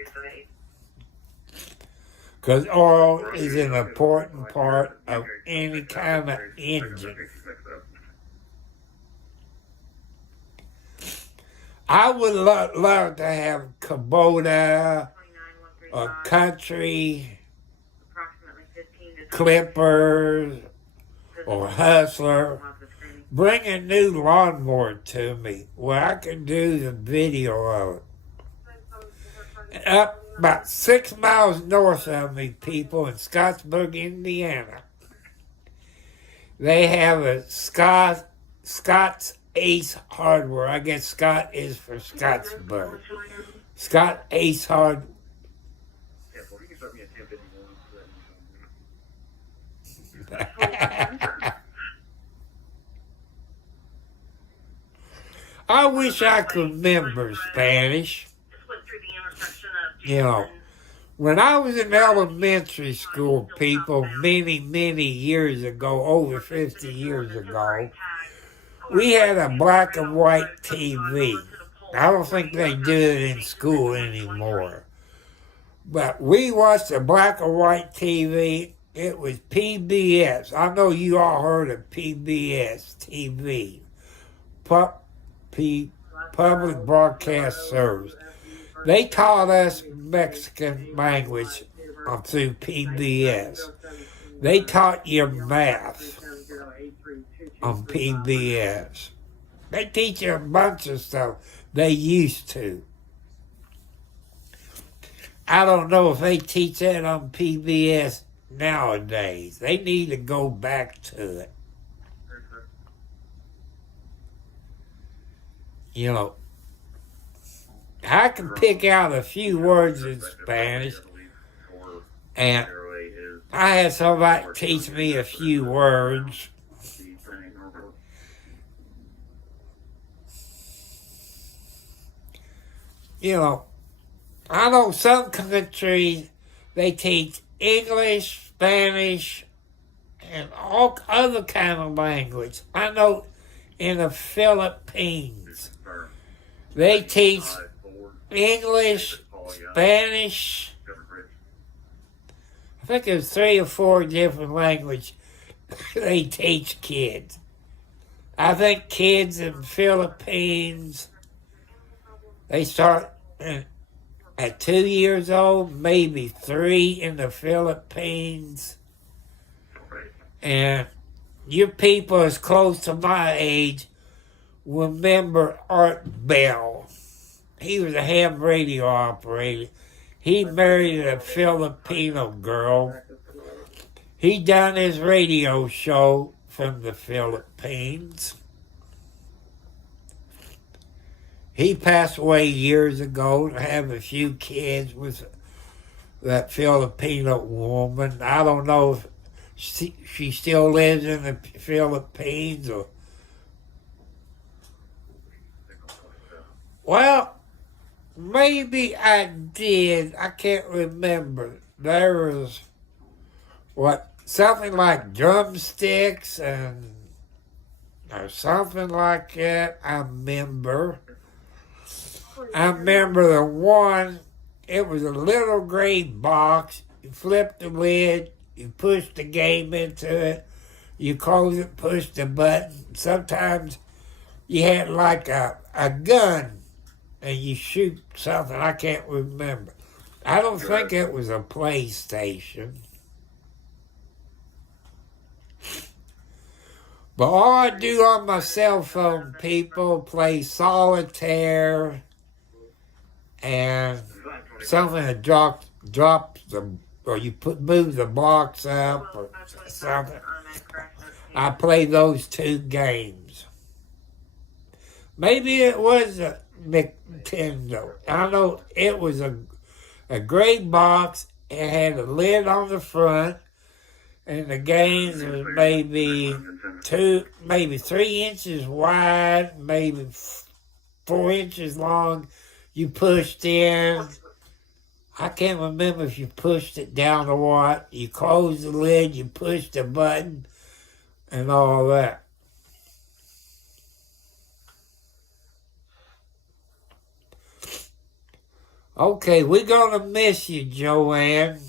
Because oil is an important part of any kind of engine. I would love to have Kubota or Country Clippers or Hustler. Bring a new lawnmower to me where I can do the video of it. Up about 6 miles north of me, people, in Scottsburg, Indiana, they have a Scott's Ace Hardware. I guess Scott is for Scottsburg. Scott Ace Hardware. I wish I could remember Spanish. You know, when I was in elementary school, people, many, many years ago, over 50 years ago, we had a black and white TV. I don't think they do it in school anymore. But we watched a black and white TV. It was PBS. I know you all heard of PBS TV. Public Broadcast Service. They taught us Mexican language through PBS. They taught you math on PBS. They teach you a bunch of stuff. They used to. I don't know if they teach that on PBS nowadays. They need to go back to it. You know, I can pick out a few words in Spanish, and I had somebody teach me a few words. You know, I know some countries, they teach English, Spanish, and all other kind of language. I know in the Philippines, they teach English, Spanish, I think there's 3 or 4 different languages they teach kids. I think kids in the Philippines, they start at 2 years old, maybe 3 in the Philippines. And you people as close to my age remember Art Bell. He was a ham radio operator. He married a Filipino girl. He done his radio show from the Philippines. He passed away years ago to have a few kids with that Filipino woman. I don't know if she still lives in the Philippines or... Well, maybe I did. I can't remember. There was, something like drumsticks and or something like that. I remember the one, it was a little gray box. You flip the lid, you push the game into it, you close it, push the button. Sometimes you had like a gun and you shoot something. I can't remember. I don't think it was a PlayStation. But all I do on my cell phone, people, play solitaire and something that drops the, or you move the box up or something. I play those 2 games. Maybe it was a Nintendo. I know it was a gray box. It had a lid on the front, and the games was maybe 3 inches wide, maybe 4 inches long. You pushed in. I can't remember if you pushed it down or what. You closed the lid, you pushed the button, and all that. Okay, we're going to miss you, Joanne.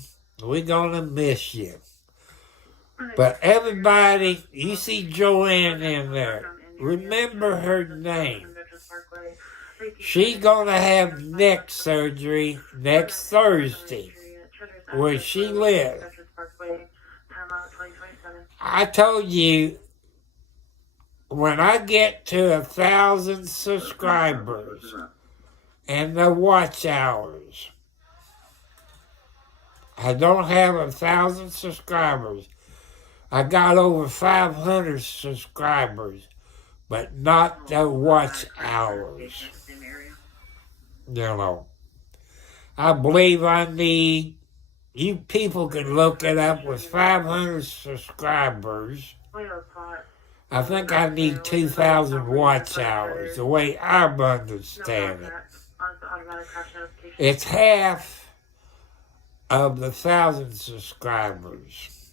We're going to miss you. But everybody, you see Joanne in there. Remember her name. She's going to have neck surgery next Thursday, where she lives. I told you, when I get to 1,000 subscribers and the watch hours, I don't have 1,000 subscribers. I got over 500 subscribers, but not the watch hours. You know, I believe I need, you people can look it up, with 500 subscribers, I think I need 2,000 watch hours, the way I understand it. It's half of the 1,000 subscribers.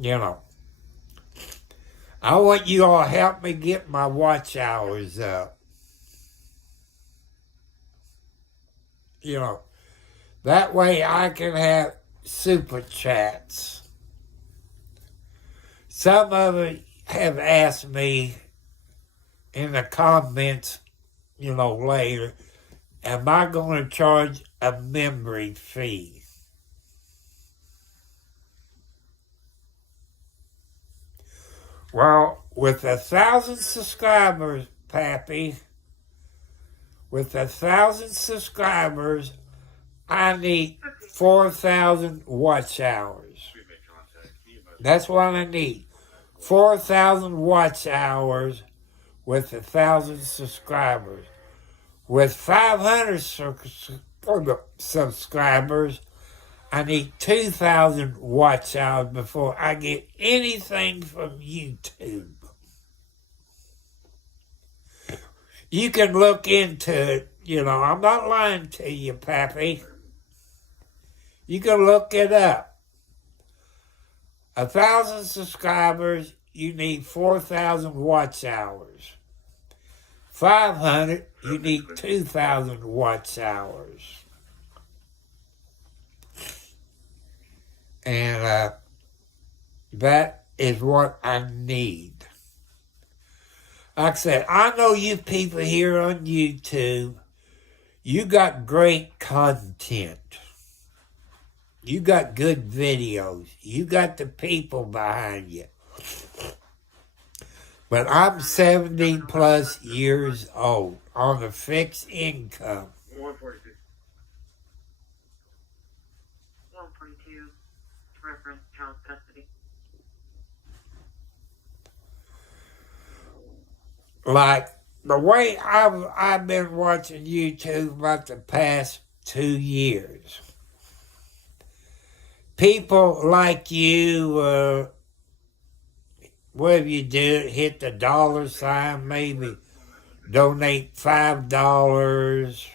You know. I want you all to help me get my watch hours up. You know, that way I can have super chats. Some of you have asked me in the comments, you know, later, am I going to charge a memory fee? Well, with 1,000 subscribers, Pappy, with 1,000 subscribers, I need 4,000 watch hours. That's what I need. 4,000 watch hours with 1,000 subscribers. With 500 subscribers, I need 2,000 watch hours before I get anything from YouTube. You can look into it, you know, I'm not lying to you, Pappy. You can look it up. 1,000 subscribers, you need 4,000 watch hours. 500, you need 2,000 watch hours. And that is what I need. Like I said, I know you people here on YouTube, you got great content. You got good videos. You got the people behind you. But I'm 70 plus years old on a fixed income. 142. 142. Reference child custody. Like the way I've been watching YouTube about the past 2 years. People like you, whatever you do, hit the dollar sign, maybe donate $5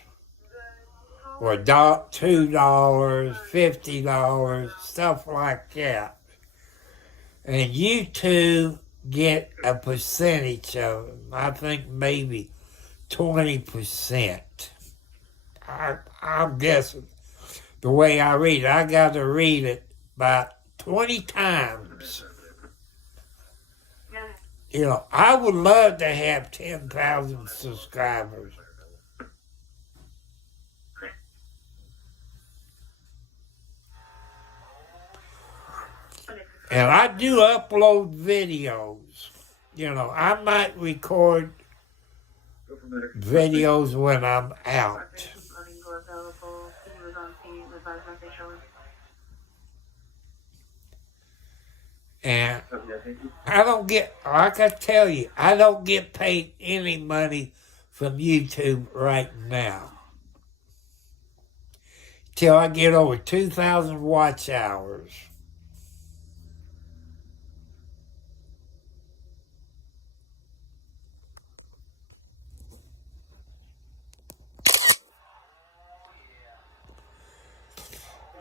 or $2, $50, stuff like that. And YouTube get a percentage of them. I think maybe 20%. I'm guessing. The way I read it, I got to read it about 20 times. You know, I would love to have 10,000 subscribers. And I do upload videos. You know, I might record videos when I'm out. And I don't get, like I tell you, I don't get paid any money from YouTube right now. Till I get over 2,000 watch hours.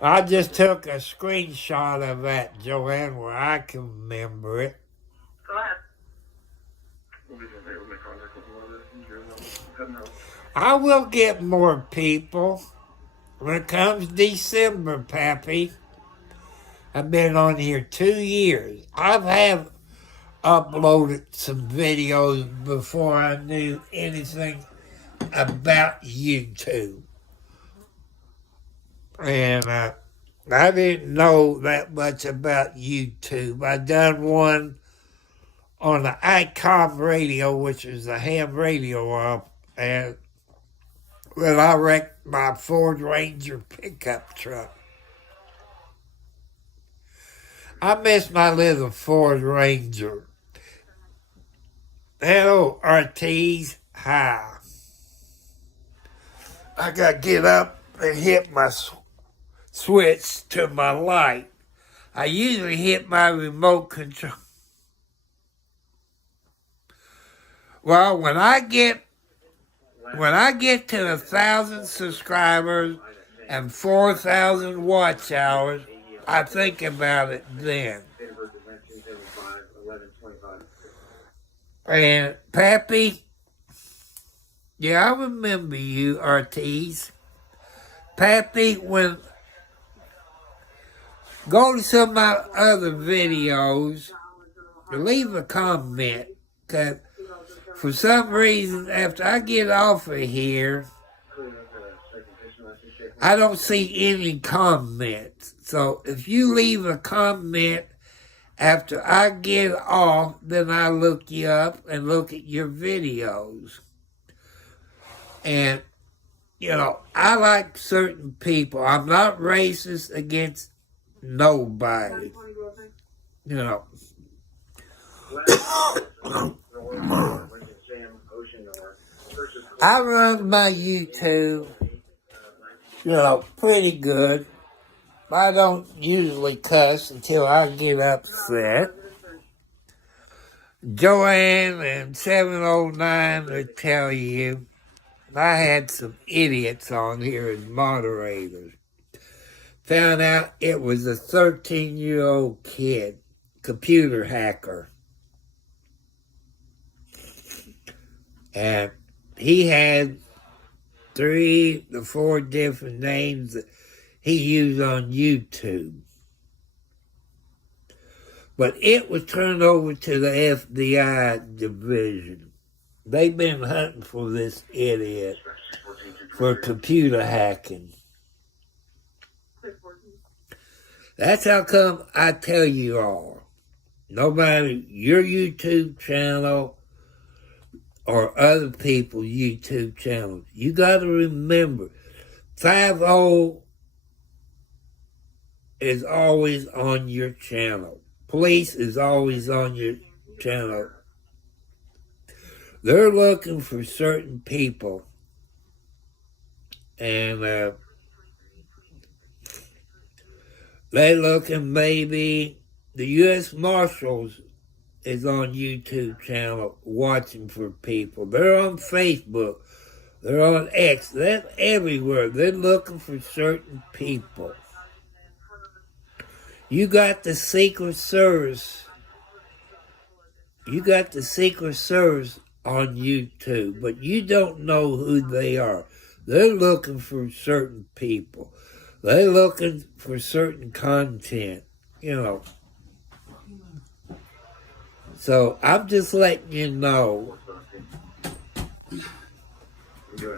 I just took a screenshot of that, Joanne, where I can remember it. Go ahead. I will get more people. When it comes December, Pappy, I've been on here 2 years. I have uploaded some videos before I knew anything about YouTube. And I didn't know that much about YouTube. I done one on the ICOM radio, which is the ham radio up, and well, I wrecked my Ford Ranger pickup truck. I miss my little Ford Ranger. Hello, Ortiz. Hi. I got to get up and hit my switch to my light. I usually hit my remote control. Well, when I get to 1,000 subscribers and 4,000 watch hours, I think about it then. And Pappy, yeah, I remember you, Ortiz. Pappy, go to some of my other videos, leave a comment, because for some reason, after I get off of here, I don't see any comments. So if you leave a comment after I get off, then I look you up and look at your videos. And, you know, I like certain people. I'm not racist against nobody. You know. I run my YouTube, you know, pretty good. I don't usually cuss until I get upset. Joanne and 709 will tell you I had some idiots on here as moderators. Found out it was a 13-year-old kid, computer hacker. And he had 3 to 4 different names that he used on YouTube. But it was turned over to the FBI division. They've been hunting for this idiot for computer hacking. That's how come I tell you all, no matter your YouTube channel or other people's YouTube channels, you got to remember, 5-0 is always on your channel. Police is always on your channel. They're looking for certain people. And they're looking, maybe the U.S. Marshals is on YouTube channel watching for people. They're on Facebook. They're on X. They're everywhere. They're looking for certain people. You got the Secret Service. You got the Secret Service on YouTube, but you don't know who they are. They're looking for certain people. They're looking for certain content, you know. So I'm just letting you know.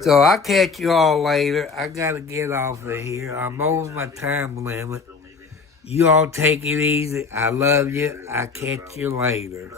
So I'll catch you all later. I got to get off of here. I'm over my time limit. You all take it easy. I love you. I'll catch you later.